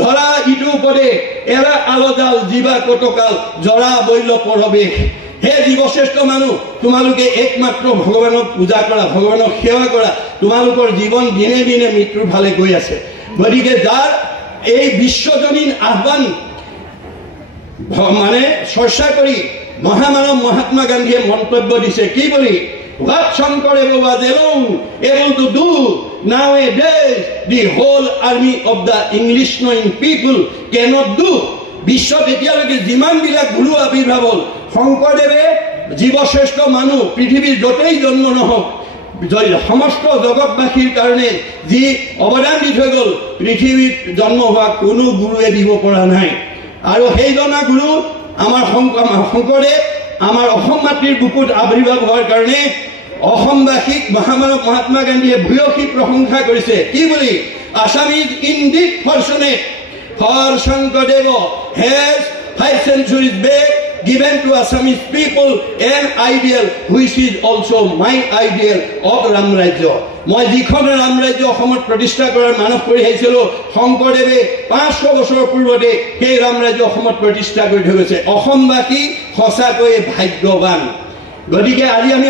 ধৰা ইটো পদে এৰা আলজাল জীৱা কটকাল জৰা বৈল পৰৱেশ হে জীৱশ্ৰেষ্ঠ মানুহ তোমালোকে একমাত্ৰ ভগৱানক পূজা কৰা ভগৱানক সেৱা কৰা তোমালোকৰ জীৱন দিনে দিনে মৃত্যুৰ ফালে গৈ আছে গতিকে যাৰ এই বিশ্বজনীন আহ্বান মানে চৰ্চা কৰি মহামানৱ মহাত্মা গান্ধীয়ে মন্তব্য দিছে কি বুলি What Shankar was alone able to do nowadays the whole army of the English knowing people cannot do বিশ্বত এতিয়ালৈকে যিমান বিলাক গুৰু আবিৰ্ভাৱ হ'ল শংকৰদেৱে জীৱশ্ৰেষ্ঠ মানুহ পৃথিৱীৰ য'তেই জন্ম নহওক সমস্ত জগতবাসীৰ কাৰণে যি অৱদান দি থৈ গ'ল পৃথিৱীত জন্ম হোৱা কোনো গুৰুৱে দিব পৰা নাই আৰু সেইজনা গুৰু আমাৰ শংকৰদেৱ আমাৰ অসম মাতৃৰ বুকুত আবিৰ্ভাৱ হোৱাৰ কাৰণে অসমবাসীক মহামানৱ মহাত্মা গান্ধীয়ে ভূয়সী প্ৰশংসা কৰিছে কি বুলি Assam is indeed fortunate for Shankardeva has 5 centuries back given to Assamese people an ideal which is also my ideal of Ram Rajya. মই যিখন ৰাম ৰাজ্য অসমত প্ৰতিষ্ঠা কৰাৰ মানস কৰি আহিছিলো শংকৰদেৱে 500 বছৰ পূৰ্বতে সেই ৰাম ৰাজ্য অসমত প্ৰতিষ্ঠা কৰি থৈ গৈছে অসমবাসী সঁচাকৈয়ে ভাগ্যৱান গতিকে আজি আমি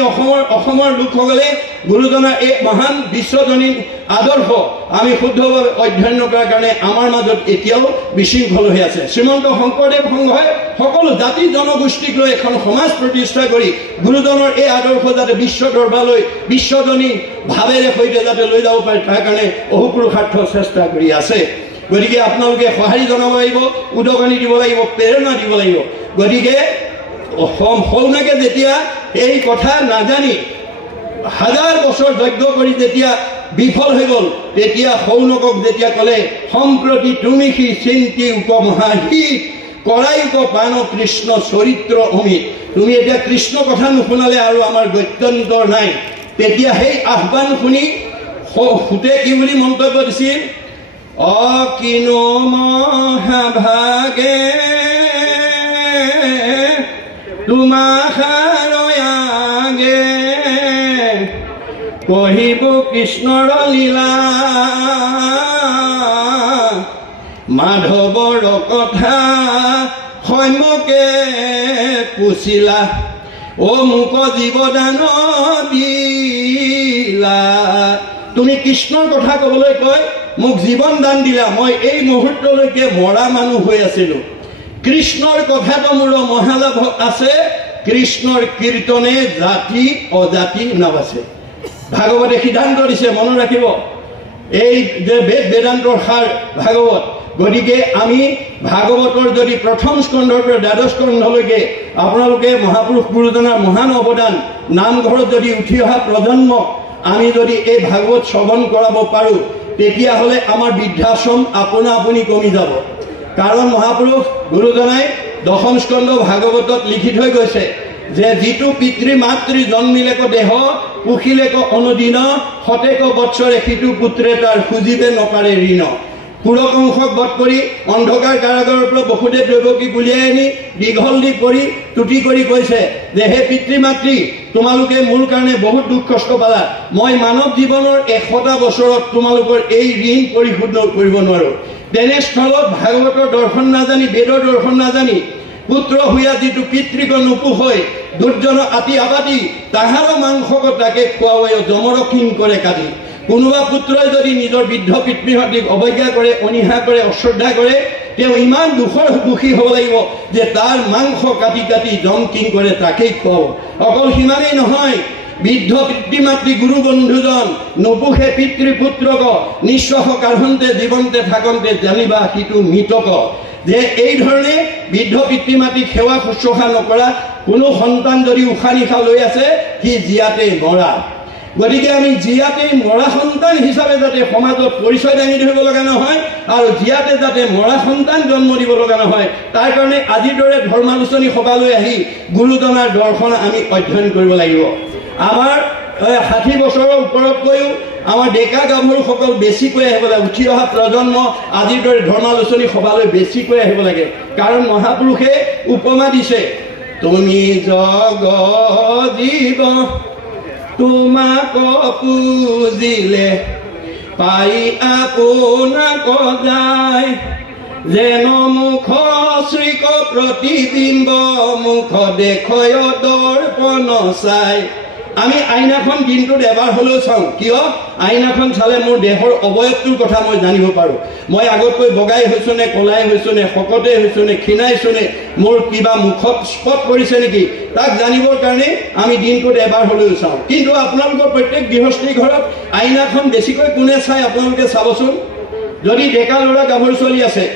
অসমৰ লোকসকলে গুৰুজনাৰ এই মহান বিশ্বজনীন আদৰ্শ আমি শুদ্ধভাৱে অধ্যয়ন কৰাৰ কাৰণে আমাৰ মাজত এতিয়াও বিশৃংখল হৈ আছে শ্ৰীমন্ত শংকৰদেৱ সংঘই সকলো জাতি জনগোষ্ঠীক লৈ এখন সমাজ প্ৰতিষ্ঠা কৰি গুৰুজনৰ এই আদৰ্শ যাতে বিশ্ব দৰবাৰলৈ বিশ্বজনীন ভাৱেৰে সৈতে যাতে লৈ যাব পাৰে তাৰ কাৰণে অহোপুৰুষাৰ্থ চেষ্টা কৰি আছে গতিকে আপোনালোকে সঁহাৰি জনাব লাগিব উদগনি দিব লাগিব প্ৰেৰণা দিব লাগিব গতিকে সৌনাকে যেতিয়া এই কথা নাজানি হাজাৰ বছৰ যজ্ঞ কৰি যেতিয়া বিফল হৈ গ'ল তেতিয়া সৌনকক যেতিয়া ক'লে সম্প্ৰতি তুমি সি চিন্তি উপমহাহিত কৰাইক পান কৃষ্ণ চৰিত্ৰ অমিত তুমি এতিয়া কৃষ্ণ কথা নুশুনালে আৰু আমাৰ গত্যন্তৰ নাই তেতিয়া সেই আহ্বান শুনি সুতে কি বুলি মন্তব্য দিছিল অকিনো মহাভাগে তোমাখাৰয়াগে কহিব কৃষ্ণৰ লীলা মাধৱৰ কথা সম্যকে পুছিলা ও মোক জীৱদান দিলা তুমি কৃষ্ণৰ কথা ক'বলৈ কৈ মোক জীৱন দান দিলা মই এই মুহূৰ্তলৈকে মৰা মানুহ হৈ আছিলো কৃষ্ণৰ কথাটো মোৰ মহালাভ আছে কৃষ্ণৰ কীৰ্তনে জাতি অজাতি নাবাছে ভাগৱতে সিদ্ধান্ত দিছে মনত ৰাখিব এই যে বেদান্তৰ সাৰ ভাগৱত গতিকে আমি ভাগৱতৰ যদি প্ৰথম স্কন্ধৰ পৰা দ্বাদশ স্কন্ধলৈকে আপোনালোকে মহাপুৰুষ গুৰুজনাৰ মহান অৱদান নামঘৰত যদি উঠি অহা প্ৰজন্মক আমি যদি এই ভাগৱত শ্ৰৱণ কৰাব পাৰোঁ তেতিয়াহ'লে আমাৰ বৃদ্ধাশ্ৰম আপোনা আপুনি কমি যাব কাৰণ মহাপুৰুষ গুৰুজনাই দশম স্কন্ধ ভাগৱতত লিখি থৈ গৈছে যে যিটো পিতৃ মাতৃ জন্মিলেক দেহ পুখিলেক অনুদিন শতেক বৎসৰে সিটো পুত্ৰে তাৰ খুজিবে নপাৰে ঋণ কুলকংশক বধ কৰি অন্ধকাৰ কাৰাগাৰৰ পৰা বসুদেৱ দেৱকীক উলিয়াই আনি দীঘল দি পৰি তুতি কৰি কৈছে যে হে পিতৃ মাতৃ তোমালোকে মোৰ কাৰণে বহুত দুখ কষ্ট পালা মই মানৱ জীৱনৰ 100টা বছৰত তোমালোকৰ এই ঋণ পৰিশোধ কৰিব নোৱাৰো তেনেস্থলত ভাগৱতৰ দৰ্শন নাজানি বেদৰ দৰ্শন নাজানি পুত্ৰ হুয়া যিটো পিতৃক নুপুহ হৈ দুৰ্জন আতি আবাদি তাহাৰ মাংসক তাকে খুৱাই জমৰক্ষীণ কৰে কাটি কোনোবা পুত্ৰই যদি নিজৰ বৃদ্ধ পিতৃ মাতৃক অৱজ্ঞা কৰে অনিহা কৰে অশ্ৰদ্ধা কৰে তেওঁ ইমান দুখী হ'ব লাগিব যে তাৰ মাংস কাটি কাটি জমকিং কৰে তাকেই খুৱাব অকল সিমানেই নহয় বৃদ্ধ পিতৃ মাতৃ গুৰু বন্ধুজন নুপুষে পিতৃ পুত্ৰক নিঃস্ব কাঢ়ন্তে জীৱন্তে থাকন্তে জানিবা সিটো মৃতক যে এই ধৰণে বৃদ্ধ পিতৃ মাতৃক সেৱা শুশ্ৰূষা নকৰা কোনো সন্তান যদি উশাহ নিশাহ লৈ আছে সি জীয়াতে মৰা গতিকে আমি জীয়াতে মৰা সন্তান হিচাপে যাতে সমাজত পৰিচয় দাঙি ধৰিব লগা নহয় আৰু জীয়াতে যাতে মৰা সন্তান জন্ম দিব লগা নহয় তাৰ কাৰণে আজিৰ দৰে ধৰ্মালোচনী সভালৈ আহি গুৰুজনাৰ দৰ্শন আমি অধ্যয়ন কৰিব লাগিব আমাৰ 60 বছৰৰ ওপৰতকৈও আমাৰ ডেকা গাভৰুসকল বেছিকৈ আহিব লাগে উঠি অহা প্ৰজন্ম আজিৰ দৰে ধৰ্মালোচনী সভালৈ বেছিকৈ আহিব লাগে কাৰণ মহাপুৰুষে উপমা দিছে তুমি জগ জীৱ তোমাক পুজিলে পাই আপোনাক যায় যেন মুখ শ্ৰীক প্ৰতিবিম্ব মুখ দেখয় দৰ্পণ চাই আমি আইনাখন দিনটোত এবাৰ হলেও চাওঁ কিয় আইনাখন চালে মোৰ দেহৰ অৱয়ৱটোৰ কথা মই জানিব পাৰোঁ মই আগতকৈ বগাই হৈছো নে কলাই হৈছো নে শকতে হৈছো নে ক্ষীণাইছো নে মোৰ কিবা মুখত স্পট পৰিছে নেকি তাক জানিবৰ কাৰণে আমি দিনটোত এবাৰ হলেও চাওঁ কিন্তু আপোনালোকৰ প্ৰত্যেক গৃহস্থী ঘৰত আইনাখন বেছিকৈ কোনে চাই আপোনালোকে চাবচোন যদি ডেকা ল'ৰা গাভৰু ছোৱালী আছে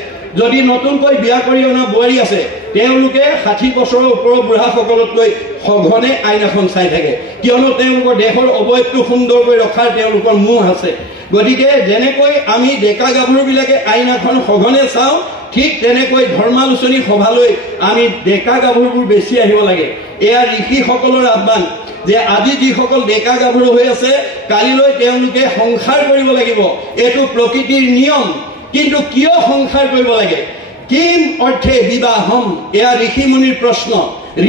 যদি নতুনকৈ বিয়া কৰি অনা বোৱাৰী আছে তেওঁলোকে 60 বছৰৰ ওপৰৰ বুঢ়াসকলতকৈ সঘনে আইনাখন চাই থাকে কিয়নো তেওঁলোকৰ দেহৰ অৱয়ৱটো সুন্দৰকৈ ৰখাৰ তেওঁলোকৰ মোহ আছে গতিকে যেনেকৈ আমি ডেকা গাভৰুবিলাকে আইনাখন সঘনে চাওঁ ঠিক তেনেকৈ ধৰ্মালোচনী সভালৈ আমি ডেকা গাভৰুবোৰ বেছি আহিব লাগে এয়া ঋষিসকলৰ আহ্বান যে আজি যিসকল ডেকা গাভৰু হৈ আছে কালিলৈ তেওঁলোকে সংসাৰ কৰিব লাগিব এইটো প্ৰকৃতিৰ নিয়ম কিন্তু কিয় সংসাৰ কৰিব লাগে কিম অৰ্থে বিবাহম এয়া ঋষিমুনিৰ প্ৰশ্ন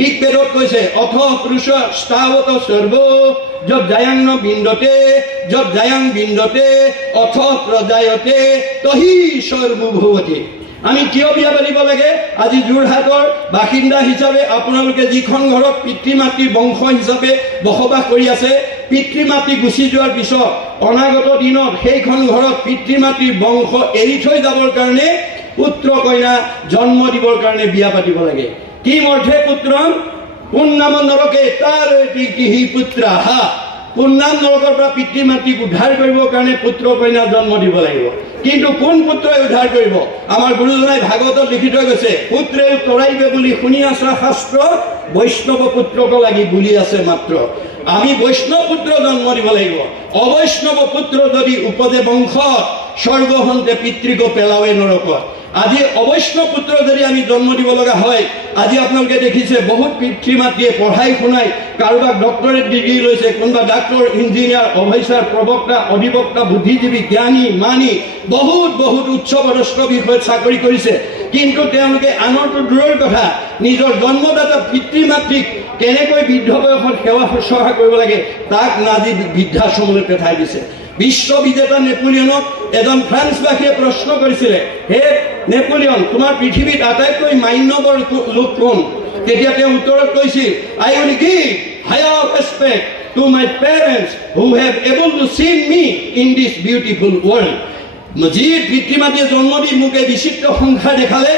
ঋগ্বেদত কৈছে অথ পুৰুষ স্থাৱত সৰ্ব যত জায়াং বিন্দতে অথ প্ৰজায়তে তহি সৰ্বভূতি আমি কিয় বিয়া পাতিব লাগে আজি যোৰহাটৰ বাসিন্দা হিচাপে আপোনালোকে যিখন ঘৰত পিতৃ মাতৃৰ বংশ হিচাপে বসবাস কৰি আছে পিতৃ মাতৃ গুচি যোৱাৰ পিছত অনাগত দিনত সেইখন ঘৰত পিতৃ মাতৃৰ বংশ এৰি থৈ যাবৰ কাৰণে পুত্ৰ কন্যা জন্ম দিবৰ কাৰণে বিয়া পাতিব লাগে কি অৰ্থে পুত্ৰম পুণ্যাম নৰকে তাৰ কি পুত্ৰা হা পুণ্যাম নৰকৰ পৰা পিতৃ মাতৃক উদ্ধাৰ কৰিবৰ কাৰণে পুত্ৰ কন্যা জন্ম দিব লাগিব কিন্তু কোন পুত্ৰই উদ্ধাৰ কৰিব আমাৰ গুৰুজনাই ভাগৱতত লিখি থৈ গৈছে পুত্ৰে তৰাইবে বুলি শুনি আছা শাস্ত্ৰ বৈষ্ণৱ পুত্ৰক লাগি বুলি আছে মাত্ৰ আমি বৈষ্ণৱ পুত্ৰ জন্ম দিব লাগিব অবৈষ্ণৱ পুত্ৰ যদি উপজে বংশত স্বৰ্গ হন্তে পিতৃক পেলাৱে নৰকত আজি অবৈষ্ণৱ পুত্ৰ যদি আমি জন্ম দিব লগা হয় আজি আপোনালোকে দেখিছে বহুত পিতৃ মাতৃয়ে পঢ়াই শুনাই কাৰোবাক ডক্টৰেট ডিগ্ৰী লৈছে কোনোবা ডাক্তৰ ইঞ্জিনিয়াৰ অফিচাৰ প্ৰবক্তা অধিবক্তা বুদ্ধিজীৱী জ্ঞানী মানি বহুত বহুত উচ্চ পদস্থ বিষয়ত চাকৰি কৰিছে কিন্তু তেওঁলোকে আনৰটো দূৰৰ কথা নিজৰ জন্মদাতা পিতৃ মাতৃক কেনেকৈ বৃদ্ধ বয়সত সেৱা শুশ্ৰূষা কৰিব লাগে তাক নাজি বৃদ্ধাশ্ৰমলৈ পঠাই দিছে বিশ্ব বিজেতা নেপোলিয়নক এজন ফ্ৰান্সবাসীয়ে প্ৰশ্ন কৰিছিলে হে নেপোলিয়ন তোমাৰ পৃথিৱীত আটাইতকৈ মান্যবৰ লোক কোন তেতিয়া তেওঁ উত্তৰত কৈছিল I will give higher respect to my parents who have able to see me in this beautiful world যি পিতৃ মাতৃয়ে জন্ম দি মোক এই বিচিত্ৰ সংসাৰ দেখালে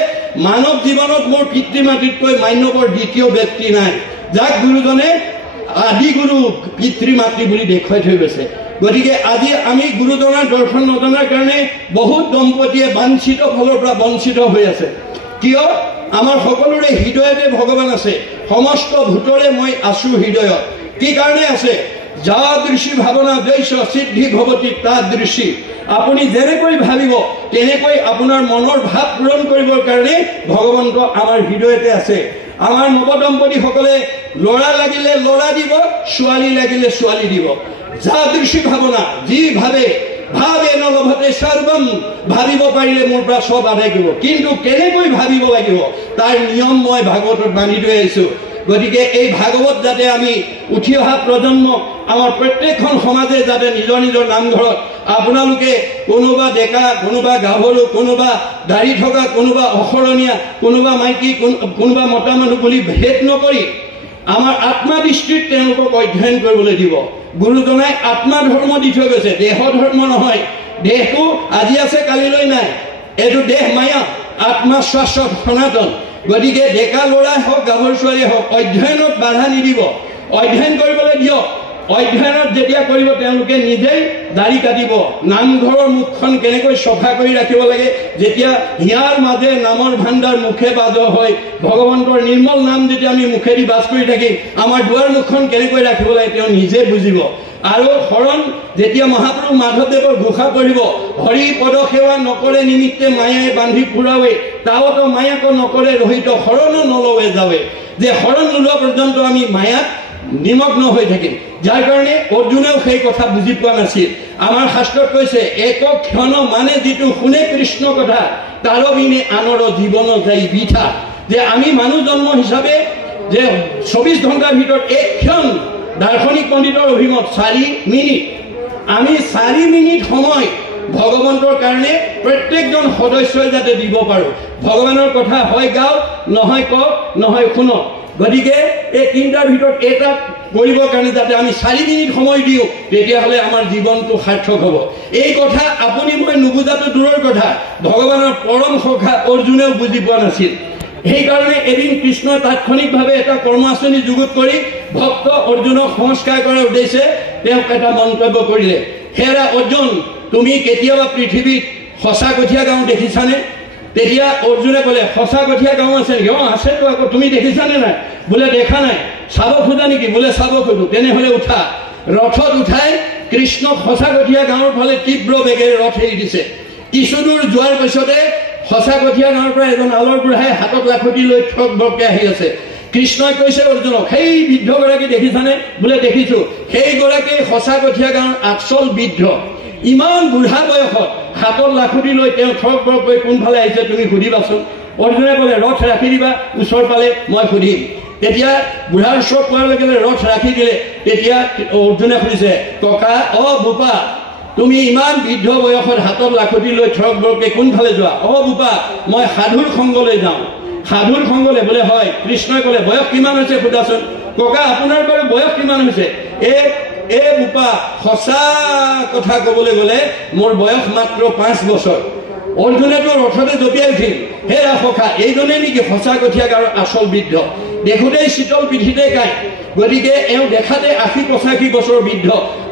মানৱ জীৱনত মোৰ পিতৃ মাতৃতকৈ মান্যবৰ দ্বিতীয় ব্যক্তি নাই যাক গুৰুজনে আদি গুৰু পিতৃ মাতৃ বুলি দেখুৱাই থৈ গৈছে গতিকে আজি আমি গুৰুজনাৰ দৰ্শন নজনাৰ কাৰণে বহুত দম্পতীয়ে বাঞ্ছিত ফলৰ পৰা বঞ্চিত হৈ আছে কিয় আমাৰ সকলোৰে হৃদয়তে ভগৱান আছে সমস্ত ভূতৰে মই আছো হৃদয়ত কি কাৰণে আছে যাদৃশী ভাৱনা জৈস সিদ্ধি ভৱতি তাদৃশী আপুনি যেনেকৈ ভাবিব তেনেকৈ আপোনাৰ মনৰ ভাৱ পূৰণ কৰিবৰ কাৰণে ভগৱন্ত আমাৰ হৃদয়তে আছে আমাৰ নৱদম্পতীসকলে ল'ৰা লাগিলে ল'ৰা দিব ছোৱালী লাগিলে ছোৱালী দিব যাদৃশী ভাৱনা যি ভাবে ভাবে নলভতে সৰ্বম, ভাবিব পাৰিলে মোৰ পৰা চব আদায় কৰিব, কিন্তু কেনেকৈ ভাবিব লাগিব তাৰ নিয়ম মই ভাগৱতত বান্ধি থৈ আহিছোঁ। গতিকে এই ভাগৱত যাতে আমি উঠি অহা প্ৰজন্মক, আমাৰ প্ৰত্যেকখন সমাজে যাতে নিজৰ নিজৰ নামঘৰত আপোনালোকে কোনোবা ডেকা, কোনোবা গাভৰু, কোনোবা দাঢ়ি থকা, কোনোবা অসৰণীয়া, কোনোবা মাইকী, কোনোবা মতা মানুহ বুলি ভেদ নকৰি আমাৰ আত্মা দৃষ্টিত তেওঁলোকক অধ্যয়ন কৰিবলৈ দিব। গুৰুজনাই আত্মা ধৰ্ম দি থৈ গৈছে, দেহ ধৰ্ম নহয়। দেহটো আজি আছে কালিলৈ নাই, এইটো দেহ মায়া, আত্মা শাশ্বত সনাতন। গতিকে ডেকা ল'ৰাই হওক, গাভৰু ছোৱালীয়ে হওক, অধ্যয়নত বাধা নিদিব, অধ্যয়ন কৰিবলৈ দিয়ক। অধ্যয়নত যেতিয়া কৰিব তেওঁলোকে নিজেই দাড়ি কাটিব, নামঘৰৰ মুখখন কেনেকৈ চফা কৰি ৰাখিব লাগে, যেতিয়া হিয়াৰ মাজে নামৰ ভাণ্ডাৰ মুখে বাজ হয়, ভগৱন্তৰ নিৰ্মল নাম যেতিয়া আমি মুখেদি বাজ কৰি থাকিম, আমাৰ দুৱাৰ মুখখন কেনেকৈ ৰাখিব লাগে তেওঁ নিজে বুজিব। আৰু শৰণ যেতিয়া মহাপ্ৰভু মাধৱদেৱৰ ঘোষা কৰিব, হৰি পদ সেৱা নকৰে নিমিত্তে মায়াই বান্ধি ফুৰাৱে, তাৱত মায়াক নকৰে ৰহিত শৰণ নলৱে যাৱে, যে শৰণ নোলোৱা পৰ্যন্ত আমি মায়াত নিমগ্ন হৈ থাকিম। যাৰ কাৰণে অৰ্জুনেও সেই কথা বুজি পোৱা নাছিল। আমাৰ শাস্ত্ৰত কৈছে, এক ক্ষণ মানে যিটো শুনে কৃষ্ণ কথা, তাৰ বিনে আনৰ জীৱন যায় বৃথা। যে আমি মানুহ জন্ম হিচাপে যে 24 ঘণ্টাৰ ভিতৰত এক ক্ষণ, দাৰ্শনিক পণ্ডিতৰ অভিমত 4 মিনিট, আমি 4 মিনিট সময় ভগৱন্তৰ কাৰণে প্ৰত্যেকজন সদস্যই যাতে দিব পাৰোঁ। ভগৱানৰ কথা হয় গাওক, নহয় কওক, নহয় শুনক। গতিকে এই তিনিটাৰ ভিতৰত এটা কৰিবৰ কাৰণে যাতে আমি 4 মিনিট সময় দিওঁ, তেতিয়াহ'লে আমাৰ জীৱনটো সাৰ্থক হ'ব। এই কথা আপুনি মই নুবুজাটো দূৰৰ কথা, ভগৱানৰ পৰম সখা অৰ্জুনেও বুজি পোৱা নাছিল। সেইকাৰণে এদিন কৃষ্ণই তাৎক্ষণিকভাৱে এটা কৰ্ম আঁচনি যুগুত কৰি ভক্ত অৰ্জুনক সংস্কাৰ কৰাৰ উদ্দেশ্যে তেওঁক এটা মন্তব্য কৰিলে। হেৰা অৰ্জুন, তুমি কেতিয়াবা পৃথিৱীত সঁচা কঠীয়া গাঁও দেখিছানে? তেতিয়া অৰ্জুনে ক'লে, সঁচা কঠীয়া গাঁও আছে নেকি? অঁ আছেতো, আকৌ তুমি দেখিছানে নাই? বোলে দেখা নাই। চাব খোজা নেকি? বোলে চাব খোজো। তেনেহ'লে উঠা। ৰথত উঠাই কৃষ্ণক সঁচা কঠীয়া গাঁৱৰ ফালে তীব্ৰ বেগেৰে ৰথ এৰি দিছে। কিছুদূৰ যোৱাৰ পিছতে সঁচা কঠীয়া গাঁৱৰ পৰা এজন আলৰ বুঢ়াই হাতত লাখুটি লৈ ঠক বৰকে আহি আছে। কৃষ্ণই কৈছে অৰ্জুনক, সেই বৃদ্ধগৰাকী দেখিছানে? বোলে দেখিছো। সেইগৰাকী সঁচা কঠীয়া গাঁৱৰ আচল বৃদ্ধ। ইমান বুঢ়া বয়সত হাতত লাখুটি লৈ তেওঁ ঠক বৰকৈ কোনফালে আহিছে তুমি সুধিবাচোন। অৰ্জুনে ক'লে, ৰথ ৰাখি দিবা, ওচৰ পালে মই সুধিম। তেতিয়া বুঢ়াৰ ওচৰত পোৱাৰ লগে লগে ৰথ ৰাখি দিলে। তেতিয়া অৰ্জুনে সুধিছে, ককা অ বোপা, তুমি ইমান বৃদ্ধ বয়সত হাতত লাখুটি লৈ ঠক বৰকে কোনফালে যোৱা? অ বোপা, মই সাধুৰ সংগলৈ যাওঁ। সাধুৰ সংগলৈ? বোলে হয়। কৃষ্ণই ক'লে, বয়স কিমান হৈছে সোধাচোন। ককা আপোনাৰ বাৰু বয়স কিমান হৈছে? এ বোপা, সঁচা কথা ক'বলৈ গ'লে মোৰ বয়স মাত্ৰ 5 বছৰ। অৰ্জুনেতো ৰথতে জঁপিয়াই উঠিল। হেৰা সখা, এইজনে নেকি সঁচা কঠীয়া গাঁৱৰ আচল বৃদ্ধ? দেখোঁতেই শীতল পিঠিতে কাঁই। গতিকে এওঁ দেখাতে 80-85 বছৰ বৃদ্ধ,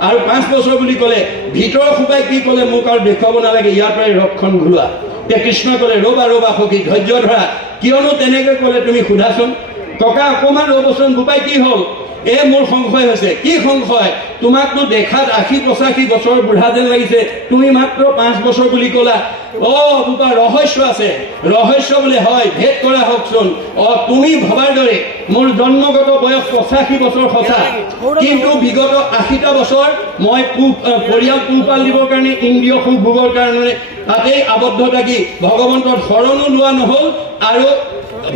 আৰু 5 বছৰ বুলি ক'লে ভিতৰৰ সোপাই কি ক'লে মোক আৰু দেখুৱাব নালাগে, ইয়াৰ পৰাই ৰথখন ঘূৰোৱা। এতিয়া কৃষ্ণই ক'লে, ৰ'বা ৰ'বা সখী, ধৈৰ্য ধৰা। কিয়নো তেনেকৈ ক'লে তুমি সোধাচোন। ককা অকণমান ৰ'বচোন, বোপাই কি হ'ল? মোৰ সংশয় হৈছে। কি সংশয়? তোমাকতো দেখাত 80-85 বছৰ বুঢ়া যেন লাগিছে, তুমি মাত্ৰ 5 বছৰ বুলি ক'লা। বোপা, ৰহস্য আছে। ৰহস্য বোলে হয়, ভেদ কৰা হওকচোন। তুমি ভবাৰ দৰে মোৰ জন্মগত বয়স 85 বছৰ সঁচা, কিন্তু বিগত 80টা বছৰ মই পৰিয়াল পোহপাল দিবৰ কাৰণে, ইন্দ্ৰিয় সুখ ভোগৰ কাৰণে তাতেই আবদ্ধ থাকি ভগৱন্তৰ শৰণো লোৱা নহ'ল, আৰু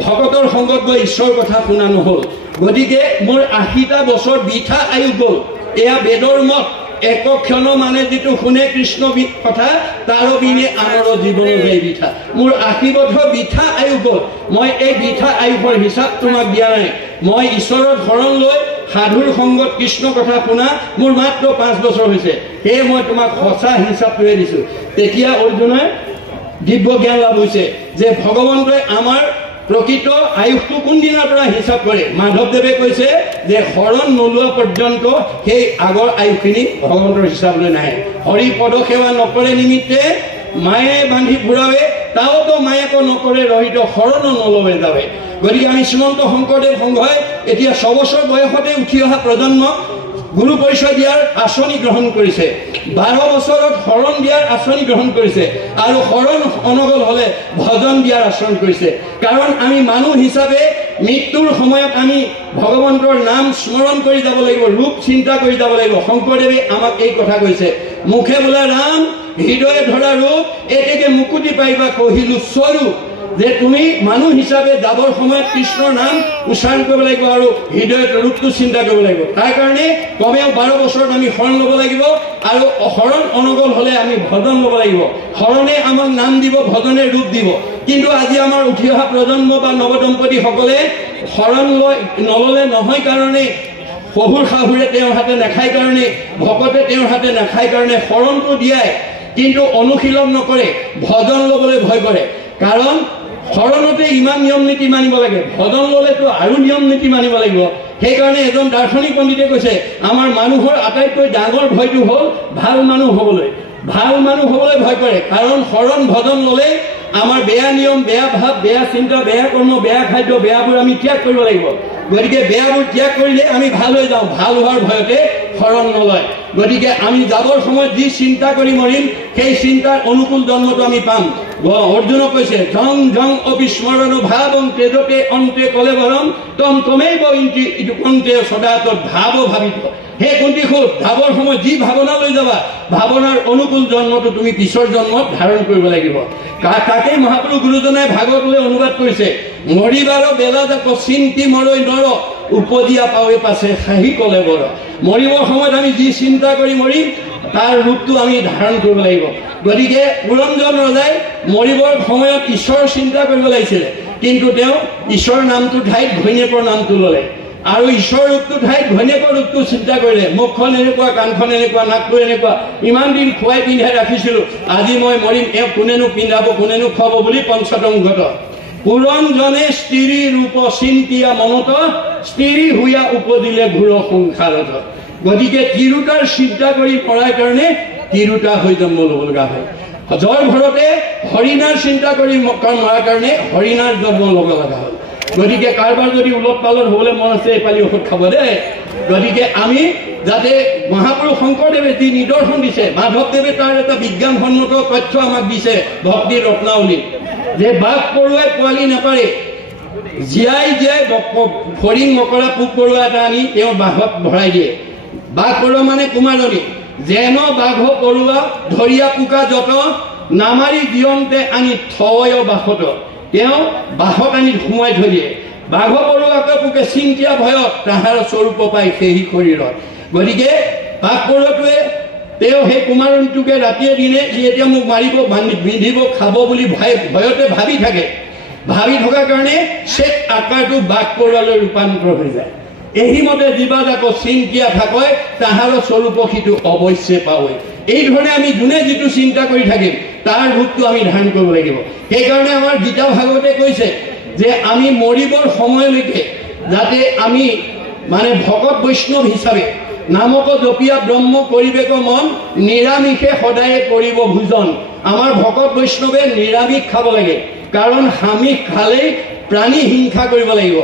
ভকতৰ সংগত গৈ ঈশ্বৰৰ কথা শুনা নহ'ল। গতিকে মোৰ 80টা বছৰ বৃথা আয়ু গ'ল। এয়া বেদৰ মত। এক ক্ষণ মানে যিটো শুনে কৃষ্ণ কথা, তাৰ বিনে আনৰ জীৱন যায় বৃথা। মোৰ 80 বছৰ বৃথা আয়ু গ'ল। মই এই বৃথা আয়ুসৰ হিচাপ তোমাক দিয়া নাই। মই ঈশ্বৰৰ শৰণ লৈ সাধুৰ সংগত কৃষ্ণ কথা শুনা মোৰ মাত্ৰ 5 বছৰ হৈছে। সেয়ে মই তোমাক সঁচা হিচাপটোৱে দিছোঁ। তেতিয়া অৰ্জুনে দিব্য জ্ঞান লাভ হৈছে যে ভগৱন্তই আমাৰ প্ৰকৃত আয়ুসটো কোনদিনাৰ পৰা হিচাপ কৰে। মাধৱদেৱে কৈছে যে শৰণ নোলোৱা পৰ্যন্ত সেই আগৰ আয়ুখিনি ভগৱন্তৰ হিচাপলৈ নাহে। হৰি পদ সেৱা নকৰে নিমিত্তে মায়ে বান্ধি ফুৰাৱে, তাৱত মায়াক নকৰে ৰহিত শৰণ নলৱে যাৱে। গতিকে আমি শ্ৰীমন্ত শংকৰদেৱ সংঘই এতিয়া 6 বছৰ বয়সতে উঠি অহা প্ৰজন্মক গুৰু পৰিচয় দিয়াৰ আঁচনি গ্ৰহণ কৰিছে। 12 বছৰত শৰণ দিয়াৰ আঁচনি গ্ৰহণ কৰিছে, আৰু শৰণ অনগল হ'লে ভজন দিয়াৰ আচৰণ কৰিছে। কাৰণ আমি মানুহ হিচাপে মৃত্যুৰ সময়ত আমি ভগৱন্তৰ নাম স্মৰণ কৰি যাব লাগিব, ৰূপ চিন্তা কৰি যাব লাগিব। শংকৰদেৱে আমাক এই কথা কৈছে, মুখে বোলা ৰাম, হৃদয়ে ধৰা ৰূপ, এতেকে মুকুতি পাইবা কহিলো স্বৰূপ। যে তুমি মানুহ হিচাপে যাবৰ সময়ত কৃষ্ণৰ নাম উচ্চাৰণ কৰিব লাগিব আৰু হৃদয়ত ৰূপটো চিন্তা কৰিব লাগিব। তাৰ কাৰণে কমেও 12 বছৰত আমি শৰণ ল'ব লাগিব আৰু শৰণ অনগল হ'লে আমি ভজন ল'ব লাগিব। শৰণে আমাক নাম দিব, ভজনে ৰূপ দিব। কিন্তু আজি আমাৰ উঠি অহা প্ৰজন্ম বা নৱদম্পতিসকলে শৰণ নল'লে নহয় কাৰণে, শহুৰ শাহুৰে তেওঁৰ হাতে নাখায় কাৰণে, ভকতে তেওঁৰ হাতে নাখায় কাৰণে শৰণটো দিয়াই কিন্তু অনুশীলন নকৰে, ভজন ল'বলৈ ভয় কৰে। কাৰণ শৰণতে ইমান নিয়ম নীতি মানিব লাগে, ভজন ল'লেতো আৰু নিয়ম নীতি মানিব লাগিব। সেইকাৰণে এজন দাৰ্শনিক পণ্ডিতে কৈছে, আমাৰ মানুহৰ আটাইতকৈ ডাঙৰ ভয়টো হ'ল ভাল মানুহ হ'বলৈ। ভাল মানুহ হ'বলৈ ভয় কৰে, কাৰণ শৰণ ভজন ল'লে আমাৰ বেয়া নিয়ম, বেয়া ভাৱ, বেয়া চিন্তা, বেয়া কৰ্ম, বেয়া খাদ্য, বেয়াবোৰ আমি ত্যাগ কৰিব লাগিব। গতিকে বেয়াবোৰ ত্যাগ কৰিলে আমি ভাল হৈ যাওঁ, ভাল হোৱাৰ ভয়তে শৰণ নলয়। গতিকে আমি যাবৰ সময়ত যি চিন্তা কৰি মৰিম, সেই চিন্তাৰ অনুকূল জন্মটো আমি পাম। অৰ্জুনক কৈছে, জং জং অবিস্মৰণ ভাৱং তেজতে অন্তে কলেবৰম তম তমেই ইন্দ্ৰি অন্তে সদাত ভাৱ ভাবিত। হে কুন্তি সুত, যাবৰ সময়ত যি ভাৱনা লৈ যাবা, ভাৱনাৰ অনুকূল জন্মটো তুমি পিছৰ জন্মত ধাৰণ কৰিব লাগিব। তাকেই মহাপুৰুষ গুৰুজনাই ভাগৱতলৈ অনুবাদ কৰিছে, মৰিবাৰ বেলা যাক চিন্তি মৰৈ নৰ, উপদিয়া পাৱে পাছে খাহি কলে বৰ। মৰিবৰ সময়ত আমি যি চিন্তা কৰি মৰিম, তাৰ ৰূপটো আমি ধাৰণ কৰিব লাগিব। গতিকে পুৰঞ্জন ৰজাই মৰিবৰ সময়ত ঈশ্বৰৰ চিন্তা কৰিব লাগিছিলে, কিন্তু তেওঁ ঈশ্বৰৰ নামটোৰ ঠাইত ঘৈণীয়েকৰ নামটো ল'লে আৰু ঈশ্বৰৰ ৰূপটো ঠাইত ঘৈণীয়েকৰ ৰূপটো চিন্তা কৰিলে। মুখখন এনেকুৱা, কাণখন এনেকুৱা, নাকটো এনেকুৱা, ইমান দিন খুৱাই পিন্ধাই ৰাখিছিলোঁ, আজি মই মৰিম, এওঁ কোনেনো পিন্ধাব, কোনেনো খুৱাব বুলি পঞ্চতংগত পুৰঞ্জনে স্ত্ৰী ৰূপ চিন্তিয়া মনত, স্ত্ৰী হুয়া উপদিলে ঘূৰ সংসাৰত। গতিকে তিৰোতাৰ চিন্তা কৰি পৰাৰ কাৰণে তিৰোতা হৈ জন্ম ল'ব লগা হয়। জ্বৰ ঘৰতে হৰিণাৰ চিন্তা কৰি মৰাৰ কাৰণে হৰিণাৰ জন্ম ল'ব লগা হয়। গতিকে কাৰোবাৰ যদি উলট পালট হ'বলৈ মন আছে, এইপালি ঔষধ খাব দেই। গতিকে আমি যাতে মহাপুৰুষ শংকৰদেৱে যি নিদৰ্শন দিছে, মাধৱদেৱে তাৰ এটা বিজ্ঞানসন্মত তথ্য আমাক দিছে ভক্তিৰ ৰত্নাৱলী, যে বাঘ পৰুৱাই পোৱালি নাপাৰে, জীয়াই জীয়াই ফৰিং মকৰা পোক পৰুৱা এটা আনি তেওঁ বাঘত ভৰাই দিয়ে। বাঘ পৰুৱা মানে কুমাৰণী, যেন বাঘ পৰুৱা ধৰিয়া পোকা যত, নামাৰি দিয়ন্তে আনি থয় বাসত। তেওঁ বাঘত আনি সোমাই থৈ দিয়ে। বাঘ পৰুৱাকে পোকে চিন্তিয়া ভয়ত, তাহাৰ স্বৰূপ পাই সেই শৰীৰত। গতিকে বাঘ পৰুৱাটোৱে তেওঁ সেই কুমাৰণীটোকে ৰাতিয়ে দিনে ই এতিয়া মোক মাৰিব, বিন্ধিব, খাব বুলি ভয়তে ভাবি থাকে। ভাবি থকাৰ কাৰণে চেক আকাৰটো বাঘ পৰুৱালৈ ৰূপান্তৰ হৈ যায়। এইমতে জীৱা যাক চিন্তিয়া থাকয়, তাহাৰ স্বৰূপ সিটো অৱশ্যে পাৱই। এই ধৰণে আমি যোনে যিটো চিন্তা কৰি থাকিম, তাৰ ৰূপটো আমি ধাৰণ কৰিব লাগিব। সেইকাৰণে আমাৰ গীতা ভাগৱতে কৈছে যে আমি মৰিবৰ সময়লৈকে যাতে আমি মানে ভকত বৈষ্ণৱ হিচাপে নামক জপিয়া ব্ৰহ্ম কৰিবেক মন, নিৰামিষে সদায়ে কৰিব ভোজন। আমাৰ ভকত বৈষ্ণৱে নিৰামিষ খাব লাগে, কাৰণ আমিষ খালেই প্ৰাণী হিংসা কৰিব লাগিব।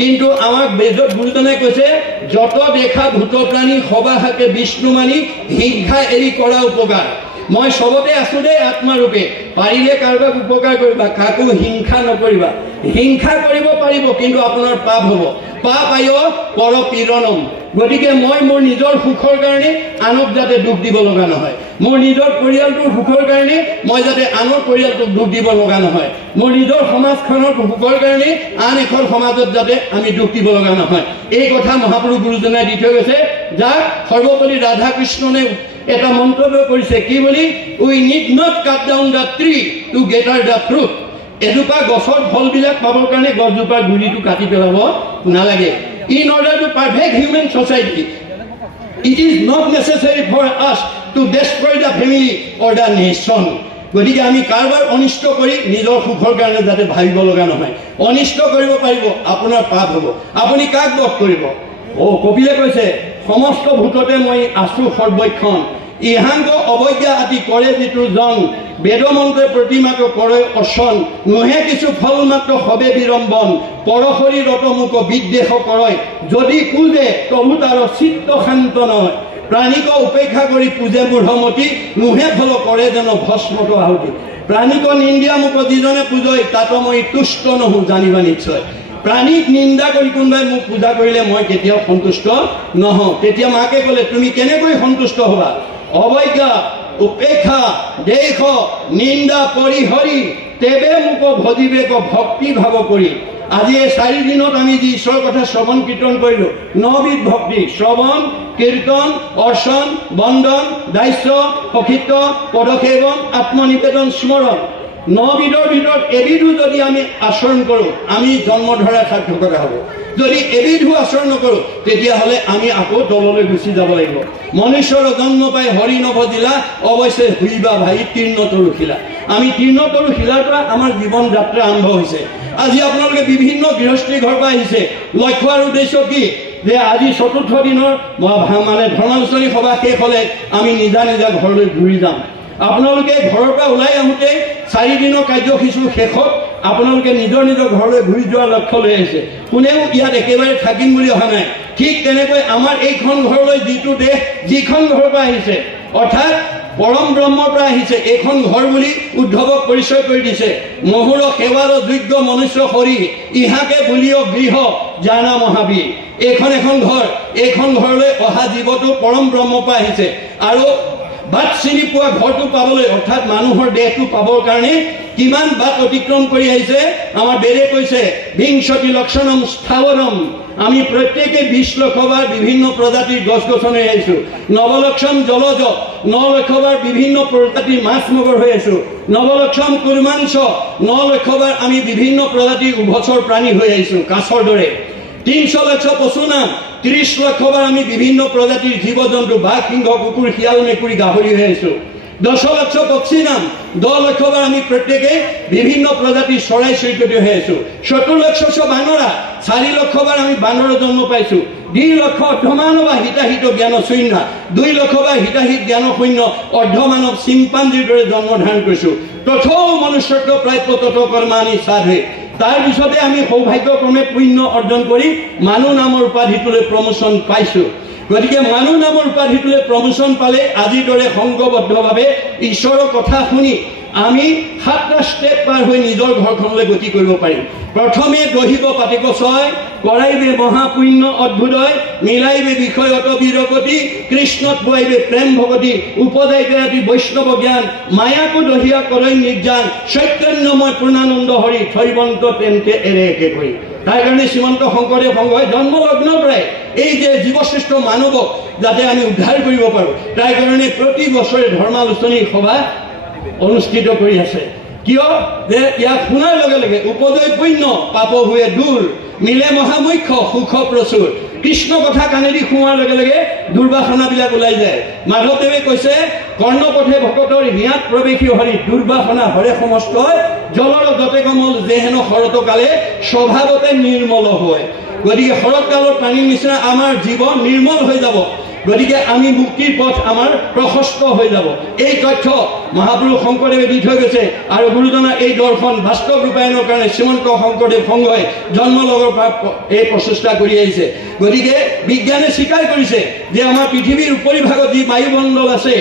কিন্তু আমাক বেদত গুৰুজনাই কৈছে, যত দেখা ভূত প্ৰাণী সবাহাকে বিষ্ণু মানি, হিংসা এৰি কৰা উপকাৰ। মই চবতে আছো দেই আত্মাৰূপে, পাৰিলে কাৰোবাক উপকাৰ কৰিবা, কাকো হিংসা নকৰিবা। হিংসা কৰিব পাৰিব, কিন্তু আপোনাৰ পাপ হ'ব। পাপ আয় পৰ পীড়নম। গতিকে মই মোৰ নিজৰ সুখৰ কাৰণে আনক যাতে দুখ দিব লগা নহয়, মোৰ নিজৰ পৰিয়ালটোৰ সুখৰ কাৰণে মই যাতে আনৰ পৰিয়ালটোক দুখ দিব লগা নহয়, মোৰ নিজৰ সমাজখনৰ সুখৰ কাৰণে আন এখন সমাজত যাতে আমি দুখ দিব লগা নহয়। এই কথা মহাপুৰুষ গুৰুজনাই দি থৈ গৈছে, যাক সৰ্বপল্লী ৰাধা কৃষ্ণনে এটা মন্তব্য কৰিছে, কি বুলি, we need not cut down the tree to gather the fruit. এজোপা গছৰ ফলবিলাক পাবৰ কাৰণে গছজোপাৰ গুৰিটো কাটি পেলাব নালাগে। In order to perfect human society, it is not necessary for us to destroy the family or the nation. গতিকে আমি কাৰোবাৰ অনিষ্ট কৰি নিজৰ সুখৰ কাৰণে যাতে ভাবিব লগা নহয়। অনিষ্ট কৰিব পাৰিব, আপোনাৰ পাপ হ'ব। আপুনি কাক বধ কৰিব? কপিলে কৈছে, সমস্ত ভূততে মই আছো সৰ্বক্ষণ, ইহাংগ অৱজ্ঞা আদি কৰে যিটো জন, বেদ মন্ত্ৰে প্ৰতিমাকে কৰে অচন, নোহে কিছু ফল মাত্ৰ হবে বিৰম্বন, পৰশৰী ৰত মুক বিদ্বেষ কৰয়, যদি পূজে প্ৰভু তাৰ চিত্ত শান্ত নহয়, প্ৰাণীক উপেক্ষা কৰি পূজে মূঢ়মতি, নোহে ফল কৰে যেন ভস্মত আহুতি। প্ৰাণীক নিন্দিয়া মুক যিজনে পূজয়, তাত মই তুষ্ট নহো জানিবা নিশ্চয়। প্ৰাণীক নিন্দা কৰি কোনোবাই মোক পূজা কৰিলে মই কেতিয়াও সন্তুষ্ট নহওঁ। তেতিয়া মাকে ক'লে তুমি কেনেকৈ সন্তুষ্ট হ'বা? অৱজ্ঞা উপেক্ষা দেশ নিন্দা পৰিহৰি তেবে মোক ভজিবেক ভক্তি ভাৱ কৰি। আজি এই 4 দিনত আমি যি ঈশ্বৰৰ কথা শ্ৰৱণ কীৰ্তন কৰিলোঁ, 9বিধ ভক্তি শ্ৰৱণ কীৰ্তন অৰ্চন বন্দন দাস্য সখিত্ব পদসেৱন আত্মনিবেদন স্মৰণ 9বিধৰ ভিতৰত এবিধো যদি আমি আচৰণ কৰোঁ আমি জন্ম ধৰাৰ সাৰ্থকতা হ'ব। যদি এবিধো আচৰণ নকৰোঁ তেতিয়াহ'লে আমি আকৌ তললৈ গুচি যাব লাগিব। মনুষ্যৰ জন্ম পাই হৰি নভজিলা অৱশ্যে হুইবা ভাই তীৰ্ণতৰু শিলা। আমি তীৰ্ণতৰু শিলাৰ পৰা আমাৰ জীৱন যাত্ৰা আৰম্ভ হৈছে। আজি আপোনালোকে বিভিন্ন গৃহস্থী ঘৰৰ পৰা আহিছে। লক্ষ্য আৰু উদ্দেশ্য কি? যে আজি 4ৰ্থ দিনৰ মানে ধৰ্মালোচনী সভা শেষ হ'লে আমি নিজা নিজা ঘৰলৈ ঘূৰি যাম। আপোনালোকে ঘৰৰ পৰা ওলাই আহোঁতে 4 দিনৰ কাৰ্যসূচী শেষত আপোনালোকে নিজৰ নিজৰ ঘৰলৈ ঘূৰি যোৱাৰ লক্ষ্য লৈ আহিছে। কোনেও ইয়াত একেবাৰে থাকিম বুলি অহা নাই। ঠিক তেনেকৈ আমাৰ এইখন ঘৰলৈ যিটো দেশ যিখন ঘৰৰ পৰা আহিছে অৰ্থাৎ পৰম ব্ৰহ্মৰ পৰা আহিছে, এইখন ঘৰ বুলি উদ্ধৱক পৰিচয় কৰি দিছে। মহুৰ সেৱাৰ যোগ্য মনুষ্য হৰি ইহাকে বুলিও গৃহ জানা মহাবীৰ। এইখন এখন ঘৰ, এইখন ঘৰলৈ অহা জীৱটো পৰম ব্ৰহ্মৰ পৰা আহিছে। আৰু বাট চিনি পোৱা ঘৰটো পাবলৈ অৰ্থাৎ মানুহৰ দেহটো পাবৰ কাৰণে কিমান বাট অতিক্ৰম কৰি আহিছে। আমাৰ বেদে কৈছে বিংশতি লক্ষণম স্থাৱৰম। আমি প্ৰত্যেকে 20 লক্ষবাৰ বিভিন্ন প্ৰজাতিৰ গছ গছনি আহিছোঁ। নৱলক্ষম জলজ 9 লক্ষবাৰ বিভিন্ন প্ৰজাতিৰ মাছ মগৰ হৈ আছোঁ। নৱলক্ষম কুৰ্মাংশ 9 লক্ষবাৰ আমি বিভিন্ন প্ৰজাতিৰ উভচৰ প্ৰাণী হৈ আহিছোঁ কাছৰ দৰে। 300 লক্ষ পশু নাম 30 লক্ষবাৰ আমি বিভিন্ন প্ৰজাতিৰ জীৱ জন্তু বাঘ সিংহ কুকুৰ শিয়াল মেকুৰী গাহৰি হৈ আহিছোঁ। 10 লক্ষ পক্ষী নাম 10 লক্ষবাৰ আমি প্ৰত্যেকে বিভিন্ন প্ৰজাতিৰ চৰাই চিৰিকটি হৈ আছোঁ। 70 লক্ষ বানৰা 4 লক্ষবাৰ আমি বানৰৰ জন্ম পাইছোঁ। 2 লক্ষ অৰ্ধমানৱ হিতাহিত জ্ঞান শূন্য 2 লক্ষবাৰ হিতাহিত জ্ঞান শূন্য অৰ্ধমানৱ চিম্পাঞ্জীৰ দৰে জন্ম ধাৰণ কৰিছোঁ। তথৌ মনুষ্যত্ব প্ৰাপ্য তথ কৰ্মাণি সাধে। তাৰ পিছতে আমি সৌভাগ্যক্ৰমে পুণ্য অৰ্জন কৰি মানুহ নামৰ উপাধিটোলৈ প্ৰমোচন পাইছোঁ। গতিকে মানুহ নামৰ উপাধিটোলৈ প্ৰমোচন পালে আজিৰ দৰে সংঘবদ্ধভাৱে ঈশ্বৰৰ কথা শুনি আমি 7টা ষ্টেপ পাৰ হৈ নিজৰ ঘৰখনলৈ গতি কৰিব পাৰিম। প্ৰথমে দহিব পাতিক ছয় কৰাইবে মহাপুণ্য অদ্ভুতয় মিলাইবে বিষয়ত বীৰগতি কৃষ্ণত পোৱাইবে প্ৰেম ভগতি উপজাইবে আদি বৈষ্ণৱ জ্ঞান মায়াকো দহিয়া কৰৈ নিৰ্জান চৈতন্যময় পূৰ্ণানন্দ হৰি থৈবন্ত তেন্তে এৰে একে কৰি। তাৰ কাৰণে শ্ৰীমন্ত শংকৰদেৱ সংঘই জন্মলগ্নৰ পৰাই এই যে জীৱশ্ৰেষ্ঠ মানৱক যাতে আমি উদ্ধাৰ কৰিব পাৰোঁ তাৰ কাৰণে প্ৰতি বছৰে ধৰ্মালোচনী সভা অনুষ্ঠিত কৰি আছে। কিয়? যে ইয়াক শুনাৰ লগে লগে উপজয় পুণ্য পাপ হুৱে দূৰ মিলে মহামুখ্য সুখ প্ৰচুৰ। কৃষ্ণ কথা কাণেদি শুনাৰ লগে লগে দুৰ্বাসনাবিলাক ওলাই যায়। মাধৱদেৱে কৈছে কৰ্ণপথে ভকতৰ হিয়াত প্ৰৱেশী হৰি দুৰ্বাসনা হৰে সমস্ত জলৰ যতে কমল যেহেন শৰতকালে স্বভাৱতে নিৰ্মল হয়। গতিকে শৰৎকালৰ পানীৰ নিচিনা আমাৰ জীৱন নিৰ্মল হৈ যাব। গতিকে আমি মুক্তিৰ পথ আমাৰ প্ৰশস্ত হৈ যাব। এই তথ্য মহাপুৰুষ শংকৰদেৱে দি থৈ গৈছে আৰু গুৰুজনাৰ এই দৰ্শন বাস্তৱ ৰূপায়ণৰ কাৰণে শ্ৰীমন্ত শংকৰদেৱ সংঘই জন্মলগৰ পৰা এই প্ৰচেষ্টা কৰি আহিছে। গতিকে বিজ্ঞানে স্বীকাৰ কৰিছে যে আমাৰ পৃথিৱীৰ উপৰিভাগত যি বায়ুমণ্ডল আছে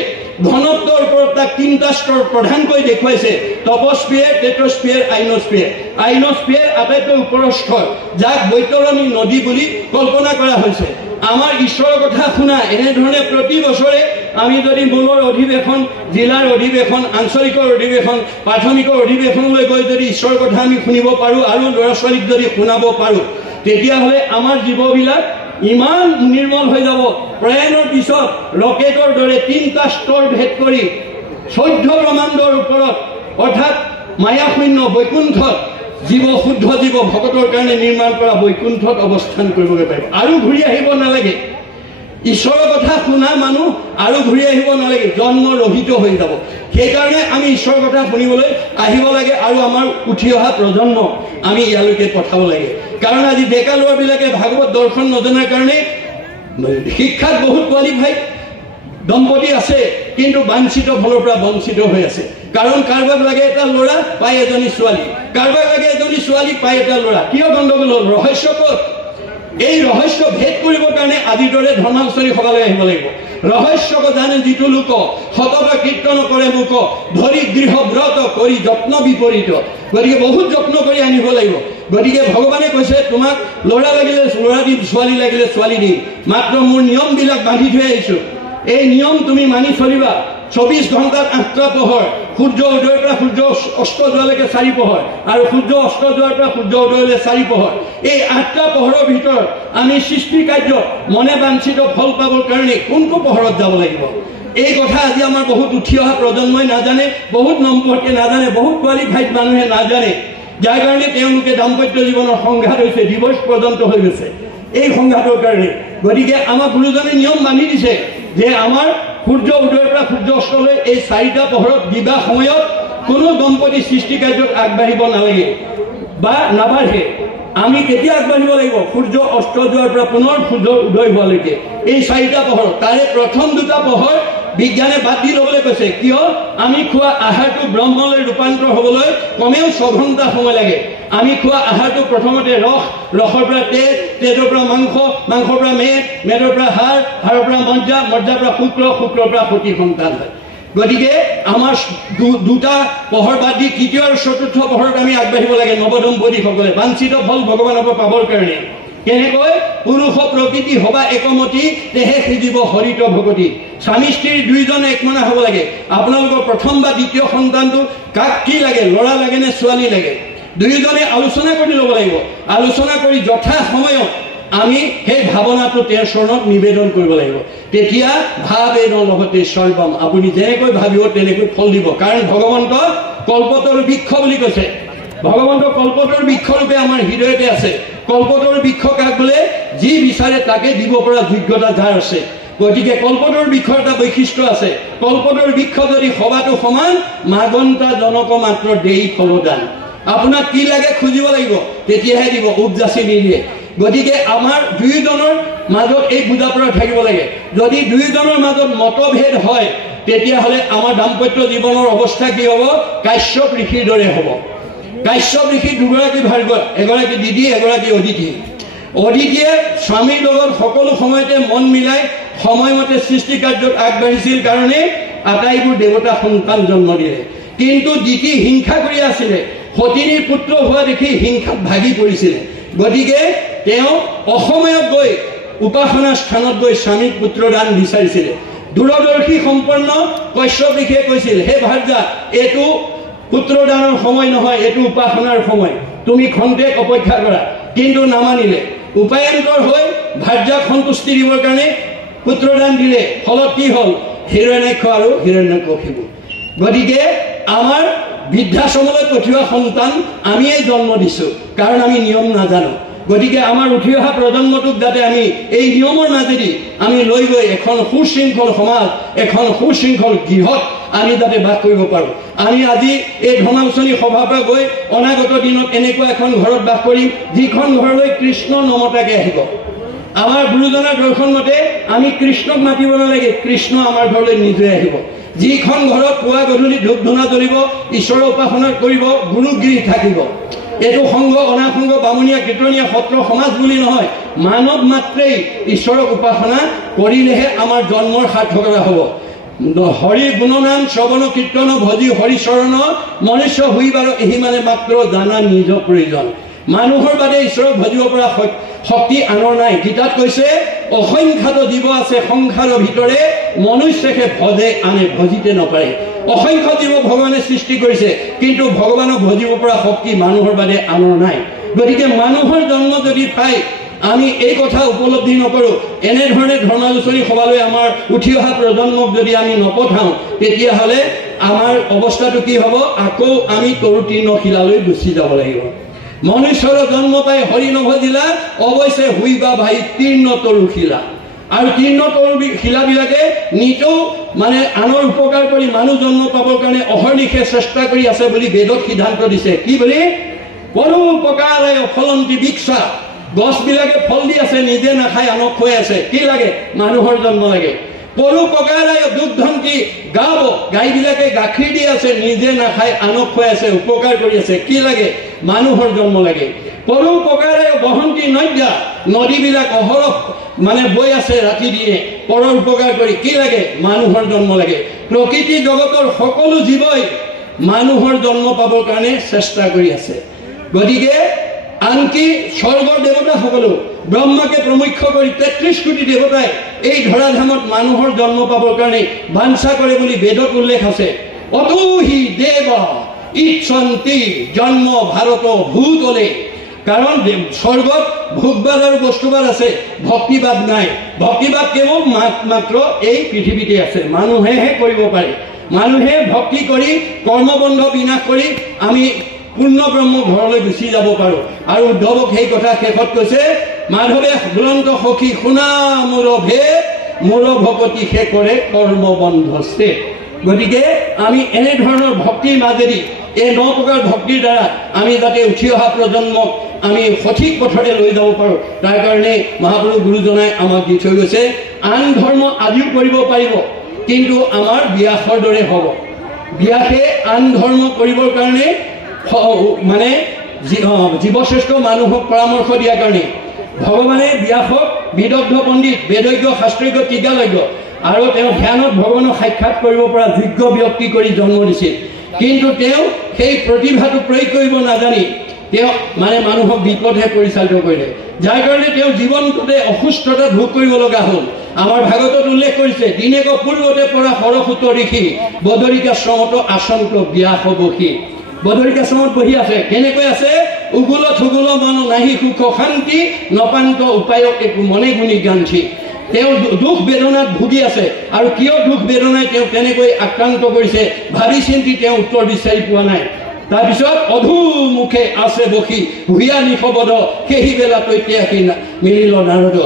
ঘনত্বৰ ওপৰত তাক 3টা স্তৰ প্ৰধানকৈ দেখুৱাইছে টপস্ফিয়াৰ টেট্ৰস্ফিয়াৰ আইনস্ফিয়াৰ। আইনস্ফিয়াৰ আটাইতকৈ ওপৰৰ স্তৰ যাক বৈতৰণী নদী বুলি কল্পনা কৰা হৈছে। আমাৰ ঈশ্বৰৰ কথা শুনা এনেধৰণে প্ৰতি বছৰে আমি যদি মূলৰ অধিৱেশন জিলাৰ অধিৱেশন আঞ্চলিকৰ অধিৱেশন প্ৰাথমিকৰ অধিৱেশনলৈ গৈ যদি ঈশ্বৰৰ কথা আমি শুনিব পাৰোঁ আৰু ল'ৰা ছোৱালীক যদি শুনাব পাৰোঁ তেতিয়াহ'লে আমাৰ জীৱবিলাক ইমান নিৰ্মল হৈ যাব। প্ৰয়াণৰ পিছত ৰকেটৰ দৰে 3টা স্তৰ ভেদ কৰি 14 ব্ৰহ্মাণ্ডৰ ওপৰত অৰ্থাৎ মায়াশূন্য বৈকুণ্ঠত জীৱ শুদ্ধ জীৱ ভকতৰ কাৰণে নিৰ্মাণ কৰা বৈকুণ্ঠত অৱস্থান কৰিবগৈ পাৰিব। আৰু ঘূৰি আহিব নালাগে। ঈশ্বৰৰ কথা শুনা মানুহ আৰু ঘূৰি আহিব নালাগে, জন্ম ৰহিত হৈ যাব। সেইকাৰণে আমি ঈশ্বৰৰ কথা শুনিবলৈ আহিব লাগে আৰু আমাৰ উঠি অহা প্ৰজন্ম আমি ইয়ালৈকে পঠাব লাগে। কাৰণ আজি ডেকা ল'ৰাবিলাকে ভাগৱত দৰ্শন নজনাৰ কাৰণে শিক্ষাত বহুত কোৱালিফাইড দম্পতি আছে কিন্তু বাঞ্ছিত ফলৰ পৰা বঞ্চিত হৈ আছে। কাৰণ কাৰোবাক লাগে এটা ল'ৰা পায় এজনী ছোৱালী, কাৰোবাক লাগে এজনী ছোৱালী পায় এটা ল'ৰা। কিয় গণ্ডগোল হ'ল? ৰহস্য ক'ত? এই ৰহস্য ভেদ কৰিবৰ কাৰণে আজিৰ দৰে ধৰ্মালোচনী সভালৈ আহিব লাগিব। ৰহস্য জানে যিটো লোক সতত কীৰ্তন কৰে মোক ধৰি গৃহ ব্ৰত কৰি যত্ন বিপৰীত। গতিকে বহুত যত্ন কৰি আনিব লাগিব। গতিকে ভগৱানে কৈছে তোমাক ল'ৰা লাগিলে ল'ৰা দিম, ছোৱালী লাগিলে ছোৱালী দিম, মাত্ৰ মোৰ নিয়মবিলাক বান্ধি থৈ আহিছোঁ। এই নিয়ম তুমি মানি চলিবা। 24 ঘণ্টাত 8টা পোহৰ, সূৰ্য উদয়ৰ পৰা সূৰ্য অস্ত যোৱালৈকে 4 পোহৰ, আৰু সূৰ্য অস্ত যোৱাৰ পৰা সূৰ্য উদয়লৈ 4 পোহৰ। এই 8টা পোহৰৰ ভিতৰত আমি সৃষ্টি কাৰ্য মনে বাঞ্ছিত ফল পাবৰ কাৰণে কোনটো পোহৰত যাব লাগিব, এই কথা আজি আমাৰ বহুত উঠি অহা প্ৰজন্মই নাজানে, বহুত নম্বৰকে নাজানে, বহুত কোৱালিফাইড মানুহে নাজানে, যাৰ কাৰণে তেওঁলোকে দাম্পত্য জীৱনৰ সংঘাত হৈছে, ডিভোৰ্চ পৰ্যন্ত হৈ গৈছে এই সংঘাতৰ কাৰণে। গতিকে আমাক গুৰুজনে নিয়ম বান্ধি দিছে যে আমাৰ সূৰ্য উদয়ৰ পৰা সূৰ্য অস্তলৈ এই 4টা পোহৰত দিবা সময়ত কোনো দম্পতি সৃষ্টি কাৰ্যত আগবাঢ়িব নালাগে বা নাবাঢ়ে। আমি কেতিয়া আগবাঢ়িব লাগিব? সূৰ্য অস্ত যোৱাৰ পৰা পুনৰ সূৰ্য উদয় হোৱালৈকে এই 4টা পোহৰ। তাৰে প্ৰথম 2টা পোহৰ বিজ্ঞানে বাদ দি ল'বলৈ কৈছে, কিয়? আমি খোৱা আহাৰটো ব্ৰহ্মলৈ ৰূপান্তৰ হ'বলৈ কমেও 6 ঘণ্টা সময় লাগে। আমি খোৱা আহাৰটো প্ৰথমতে ৰস, ৰসৰ পৰা তেজ, তেজৰ পৰা মাংস, মাংসৰ পৰা মেদ, মেদৰ পৰা হাড়, হাড়ৰ পৰা মজ্জা, মজ্জাৰ পৰা শুক্ৰ, শুক্ৰৰ পৰা সতি সন্তান হয়। গতিকে আমাৰ 2টা পোহৰ বাদ দি 3য় আৰু 4ৰ্থ পোহৰত আমি আগবাঢ়িব লাগে নৱদম্পতিসকলে বাঞ্ছিত ফল ভগৱানৰ পৰা পাবৰ কাৰণে। কেনেকৈ? পুৰুষ প্ৰকৃতি হবা একমতি, তেহে সিজিব হৰিত ভগতি। স্বামী স্ত্ৰীৰ 2জনে একমনা হ'ব লাগে। আপোনালোকৰ প্ৰথম বা দ্বিতীয় সন্তানটো কাক কি লাগে, ল'ৰা লাগে নে ছোৱালী লাগে, 2জনে আলোচনা কৰি ল'ব লাগিব। আলোচনা কৰি যথা সময়ত আমি সেই ভাৱনাটো তেওঁৰ চৰণত নিবেদন কৰিব লাগিব। তেতিয়া ভাৱেন লগতে সৰ্বম, আপুনি যেনেকৈ ভাবিব তেনেকৈ ফল দিব। কাৰণ ভগৱন্ত কল্পতৰ বৃক্ষ বুলি কৈছে। ভগৱন্ত কল্পতৰ বৃক্ষৰূপে আমাৰ হৃদয়তে আছে। কল্পতৰ বৃক্ষ কাক বোলে? যি বিচাৰে তাকে দিব পৰা যোগ্যতা যাৰ আছে। গতিকে কল্পতৰ বৃক্ষৰ এটা বৈশিষ্ট্য আছে। কল্পতৰ বৃক্ষ যদি সবাটো সমান, মাগন্তা জনক মাত্ৰ দেই ফলদান। আপোনাক কি লাগে খুজিব লাগিব, তেতিয়াহে দিব, উপজাচি নিদিয়ে। গতিকে আমাৰ 2জনৰ মাজত এই বুজাপৰা থাকিব লাগে। যদি 2জনৰ মাজত মতভেদ হয়, তেতিয়াহ'লে আমাৰ দাম্পত্য জীৱনৰ অৱস্থা কি হ'ব? কাশ্যপ ঋষিৰ দৰে হ'ব। কাশ্যপ ঋষি 2গৰাকী ভাৰ্গৱ, এগৰাকী দিদি, এগৰাকী অদিতি। অদিতিয়ে স্বামীৰ লগত সকলো সময়তে মন মিলাই সময়মতে সৃষ্টি কাৰ্যত আগবাঢ়িছিল কাৰণে আটাইবোৰ দেৱতা সন্তান জন্ম দিলে। কিন্তু দিতি হিংসা কৰি আছিলে, সতিনীৰ পুত্ৰ হোৱা দেখি হিংসাত ভাগি পৰিছিলে। গতিকে তেওঁ অসময়ত গৈ উপাসনা স্থানত গৈ স্বামীক পুত্ৰদান বিচাৰিছিলে। দূৰদৰ্শী সম্পন্ন কশ্যপ ঋষিয়ে কৈছিল, হে ভাৰ্যা, এইটো পুত্ৰদানৰ সময় নহয়, এইটো উপাসনাৰ সময়, তুমি খন্তেক অপেক্ষা কৰা। কিন্তু নামানিলে। উপায়ন্তৰ হৈ ভাৰ্যাক সন্তুষ্টি দিবৰ কাৰণে পুত্ৰদান দিলে। ফলত কি হ'ল? হিৰণ্যাক্ষ আৰু হিৰণ্যকশিপু। গতিকে আমাৰ বৃদ্ধাশ্ৰমলৈ পঠিওৱা সন্তান আমিয়েই জন্ম দিছোঁ, কাৰণ আমি নিয়ম নাজানো। গতিকে আমাৰ উঠি অহা প্ৰজন্মটোক যাতে আমি এই নিয়মৰ মাজেদি আমি লৈ গৈ এখন সুশৃংখল সমাজ, এখন সুশৃংখল গৃহত আমি যাতে বাস কৰিব পাৰোঁ। আমি আজি এই ধৰ্মালোচনী সভাৰ পৰা গৈ অনাগত দিনত এনেকুৱা এখন ঘৰত বাস কৰিম, যিখন ঘৰলৈ কৃষ্ণ নমতাকে আহিব। আমাৰ গুৰুজনাৰ দৰ্শন মতে আমি কৃষ্ণক মাতিব নালাগে, কৃষ্ণ আমাৰ ঘৰলৈ নিজে আহিব। যিখন ঘৰত পুৱা গধূলি ধূপ ধূনা জ্বলিব, ঈশ্বৰৰ উপাসনা কৰিব, গুৰুগিৰি থাকিব। এইটো সংঘ, অনাসংঘ, বামুণীয়া, কীৰ্তনীয়া, সত্ৰ সমাজ বুলি নহয়, মানৱ মাত্ৰেই ঈশ্বৰক উপাসনা কৰিলেহে আমাৰ জন্মৰ সাৰ্থকতা হ'ব। হৰি গুণনাম শ্ৰৱণ কীৰ্তন ভজি হৰি চৰণ, মনুষ্য হুইবাৰ এহি মানে মাত্ৰ জানা নিজ প্ৰয়োজন। মানুহৰ বাদে ঈশ্বৰক ভজিব পৰা শক্তি আনৰ নাই। গীতাত কৈছে, অসংখ্যাত জীৱ আছে সংসাৰৰ ভিতৰে, মনুষ্যকে ভজে আনে ভজিতে নপাৰে। অসংখ্য জীৱ ভগৱানে সৃষ্টি কৰিছে, কিন্তু ভগৱানক ভজিব পৰা শক্তি মানুহৰ বাদে আনৰ নাই। গতিকে মানুহৰ জন্ম যদি পাই আমি এই কথা উপলব্ধি নকৰোঁ, এনেধৰণে ধৰ্মালোচনী সভালৈ আমাৰ উঠি অহা প্ৰজন্মক যদি আমি নপঠাওঁ, তেতিয়াহ'লে আমাৰ অৱস্থাটো কি হ'ব? আকৌ আমি তৰুতীৰ্ণ শিলালৈ গুচি যাব লাগিব। মনুষ্যৰ জন্ম পাই হৰি নভজিলা, অৱশ্যে হুইবা ভাই তীৰ্ণ তৰু শিলা। আৰু তীৰ্ণ তৰু শিলাবিলাকে নিতৌ মানে আনৰ উপকাৰ কৰি মানুহ জন্ম পাবৰ কাৰণে অহৰ্নিশে চেষ্টা কৰি আছে বুলি বেদত সিদ্ধান্ত দিছে। কি বুলি? পৰোপকাৰে ফলন্তি বৃক্ষা। গছবিলাকে ফল দি আছে, নিজে নাখায়, আনক খুৱাই আছে। কি লাগে? মানুহৰ জন্ম লাগে। পৰোপকাৰে দুগ্ধন্তি গাব। গাইবিলাকে গাখীৰ দি আছে, নিজে নাখায়, আনক খুৱাই আছে, উপকাৰ কৰি আছে। কি লাগে? মানুহৰ জন্ম লাগে। পৰোপকাৰে বহন্তি নদ্যা। নদীবিলাক অহৰহ মানে বৈ আছে ৰাতি দিনে, পৰৰ উপকাৰ কৰি। কি লাগে? মানুহৰ জন্ম লাগে। প্ৰকৃতি জগতৰ সকলো জীৱই মানুহৰ জন্ম পাবৰ কাৰণে চেষ্টা কৰি আছে। গতিকে আনকি স্বৰ্গৰ দেৱতাসকলেও ব্ৰহ্মাকে প্ৰমুখ্য কৰি 33 কোটি দেৱতাই এই ধৰাধামত মানুহৰ জন্ম পাবৰ কাৰণে বাঞ্ছা কৰে বুলি বেদত উল্লেখ আছে। অতোহি দেৱ ইচ্ছন্তি জন্ম ভাৰত ভূতলে। কাৰণ স্বৰ্গত ভোগবাদ আৰু বস্তুবাদ আছে, ভক্তিবাদ নাই। ভক্তিবাদ কেৱল মাত্ৰ এই পৃথিৱীতে আছে, মানুহেহে কৰিব পাৰে। মানুহে ভক্তি কৰি কৰ্মবন্ধ বিনাশ কৰি আমি পূৰ্ণ ব্ৰহ্ম ঘৰলৈ গুচি যাব পাৰোঁ। আৰু উদ্ধৱক সেই কথা শেষত কৈছে, মাধৱে দুৰন্ত সখী শুনা মোৰ ভেদ, মোৰ ভকতি সে কৰে কৰ্মবন্ধস্থে। গতিকে আমি এনেধৰণৰ ভক্তিৰ মাজেদি এই 9 প্ৰকাৰ ভক্তিৰ দ্বাৰা আমি যাতে উঠি অহা প্ৰজন্মক আমি সঠিক পথৰে লৈ যাব পাৰোঁ, তাৰ কাৰণে মহাপুৰুষ গুৰুজনাই আমাক দি থৈ গৈছে। আন ধৰ্ম আজিও কৰিব পাৰিব, কিন্তু আমাৰ ব্যাসৰ দৰে হ'ব। ব্যাসে আন ধৰ্ম কৰিবৰ কাৰণে মানে জীৱশ্ৰেষ্ঠ মানুহক পৰামৰ্শ দিয়াৰ কাৰণে ভগৱানে ব্যাসক বিদগ্ধ পণ্ডিত, বেদজ্ঞ, শাস্ত্ৰজ্ঞ, টিকালজ্ঞ আৰু তেওঁ ধ্যানত ভগৱানক সাক্ষাৎ কৰিব পৰা যোগ্য ব্যক্তি কৰি জন্ম দিছিল। কিন্তু তেওঁ সেই প্ৰতিভাটো প্ৰয়োগ কৰিব নাজানি তেওঁ মানে মানুহক বিপদহে পৰিচালিত কৰিলে, যাৰ কাৰণে তেওঁ জীৱনটোতে অসুস্থতা ভোগ কৰিব লগা হ'ল। আমাৰ ভাগৱতত উল্লেখ কৰিছে, দিনেক পূৰ্বতে পৰা সৰসূত ঋষি বদৰিকাশ্ৰমত আচন্ত ব্যাস বসী। বদৰিকাশ্ৰমত বহি আছে, কেনেকৈ আছে? উগুল থুগুল মন নাহি সুখ শান্তি, নপান্ত উপায় একো মনে গুণি গান্ধী। তেওঁ দুখ বেদনাত ভুগি আছে, আৰু কিয় দুখ বেদনাই তেওঁ তেনেকৈ আক্ৰান্ত কৰিছে ভাবি চিন্তি তেওঁ উত্তৰ বিচাৰি পোৱা নাই। তাৰপিছত অধুমুখে আছে বসী ভূঞা নিশবদ, সেই বেলা তৈত্যাসী মিলিল নাৰদ।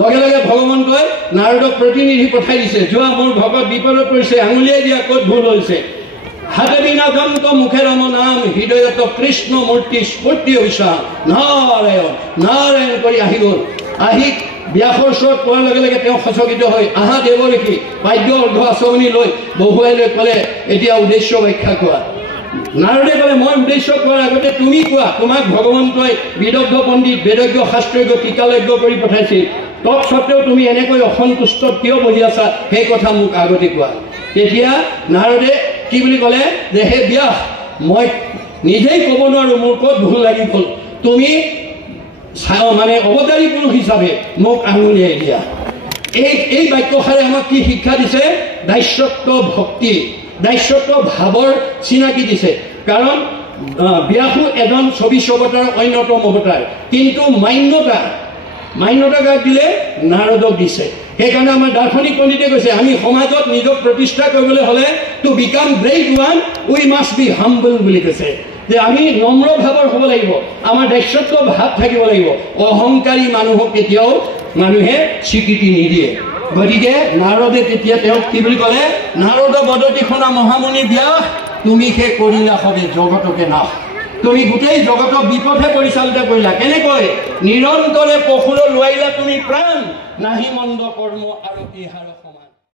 লগে লগে ভগৱন্তই নাৰদক প্ৰতিনিধি পঠাই দিছে, যোৱা মোৰ ভকত বিপদত পৰিছে, আঙুলিয়াই দিয়া ক'ত ভুল হৈছে। হাতে বিনা যন্ত মুখে ৰম নাম, হৃদয়ত কৃষ্ণ মূৰ্তি স্ফূৰ্তি হৈছা, নাৰায়ণ নাৰায়ণ কৰি আহি গ'ল। আহি ব্যাসৰ ওচৰত পোৱাৰ লগে লগে তেওঁ সচকিত হৈ আহা দেৱঋষি বাদ্য অৰ্ধ আচৰণি লৈ বহুৱাই লৈ ক'লে, এতিয়া উদ্দেশ্য ব্যাখ্যা কোৱা। নাৰদে ক'লে, মই উদ্দেশ্য কোৱাৰ আগতে তুমি কোৱা, তোমাক ভগৱন্তই বিদগ্ধ পণ্ডিত, বেদজ্ঞ, শাস্ত্ৰজ্ঞ, টিকালজ্ঞ কৰি পঠাইছিল, তৎসত্বেও তুমি এনেকৈ অসন্তুষ্ট কিয় বহি আছা, সেই কথা মোক আগতে কোৱা। তেতিয়া নাৰদে কি বুলি ক'লে যে, হে ব্যাস, মই নিজেই ক'ব নোৱাৰোঁ মোৰ ক'ত ভুল লাগি গ'ল, তুমি মানে অৱতাৰী পুৰুষ হিচাপে মোক আঙুলিয়াই দিয়া। এই বাক্যষাৰে আমাক কি শিক্ষা দিছে? দাস্যত্ব ভক্তি, দাস্যত্ব ভাৱৰ চিনাকি দিছে। কাৰণ ব্যাসো এজন 24 অৱতাৰৰ অন্যতম অৱতাৰ, কিন্তু মান্যতা কাক দিলে? নাৰদক দিছে। সেইকাৰণে আমাৰ দাৰ্শনিক পণ্ডিতে কৈছে, আমি সমাজত নিজক প্ৰতিষ্ঠা কৰিবলৈ হ'লে to become great one we must be humble বুলি কৈছে, যে আমি নম্ৰ ভাৱৰ হ'ব লাগিব, আমাৰ দাস্যত্ব ভাৱ থাকিব লাগিব। অহংকাৰী মানুহক কেতিয়াও মানুহে স্বীকৃতি নিদিয়ে। গতিকে নাৰদে তেতিয়া তেওঁক কি বুলি ক'লে, নাৰদ বদতি শুনা মহামুনি ব্যাস, তুমি সে কৰিলা সবে জগতকে নাশ। তুমি গোটেই জগতক বিপথে পৰিচালিত কৰিলা। কেনেকৈ? নিৰন্তৰে পশুৰ লোৱাইলা তুমি প্ৰাণ, নাহি মন্দ কৰ্ম আৰু ইহাৰ সমান।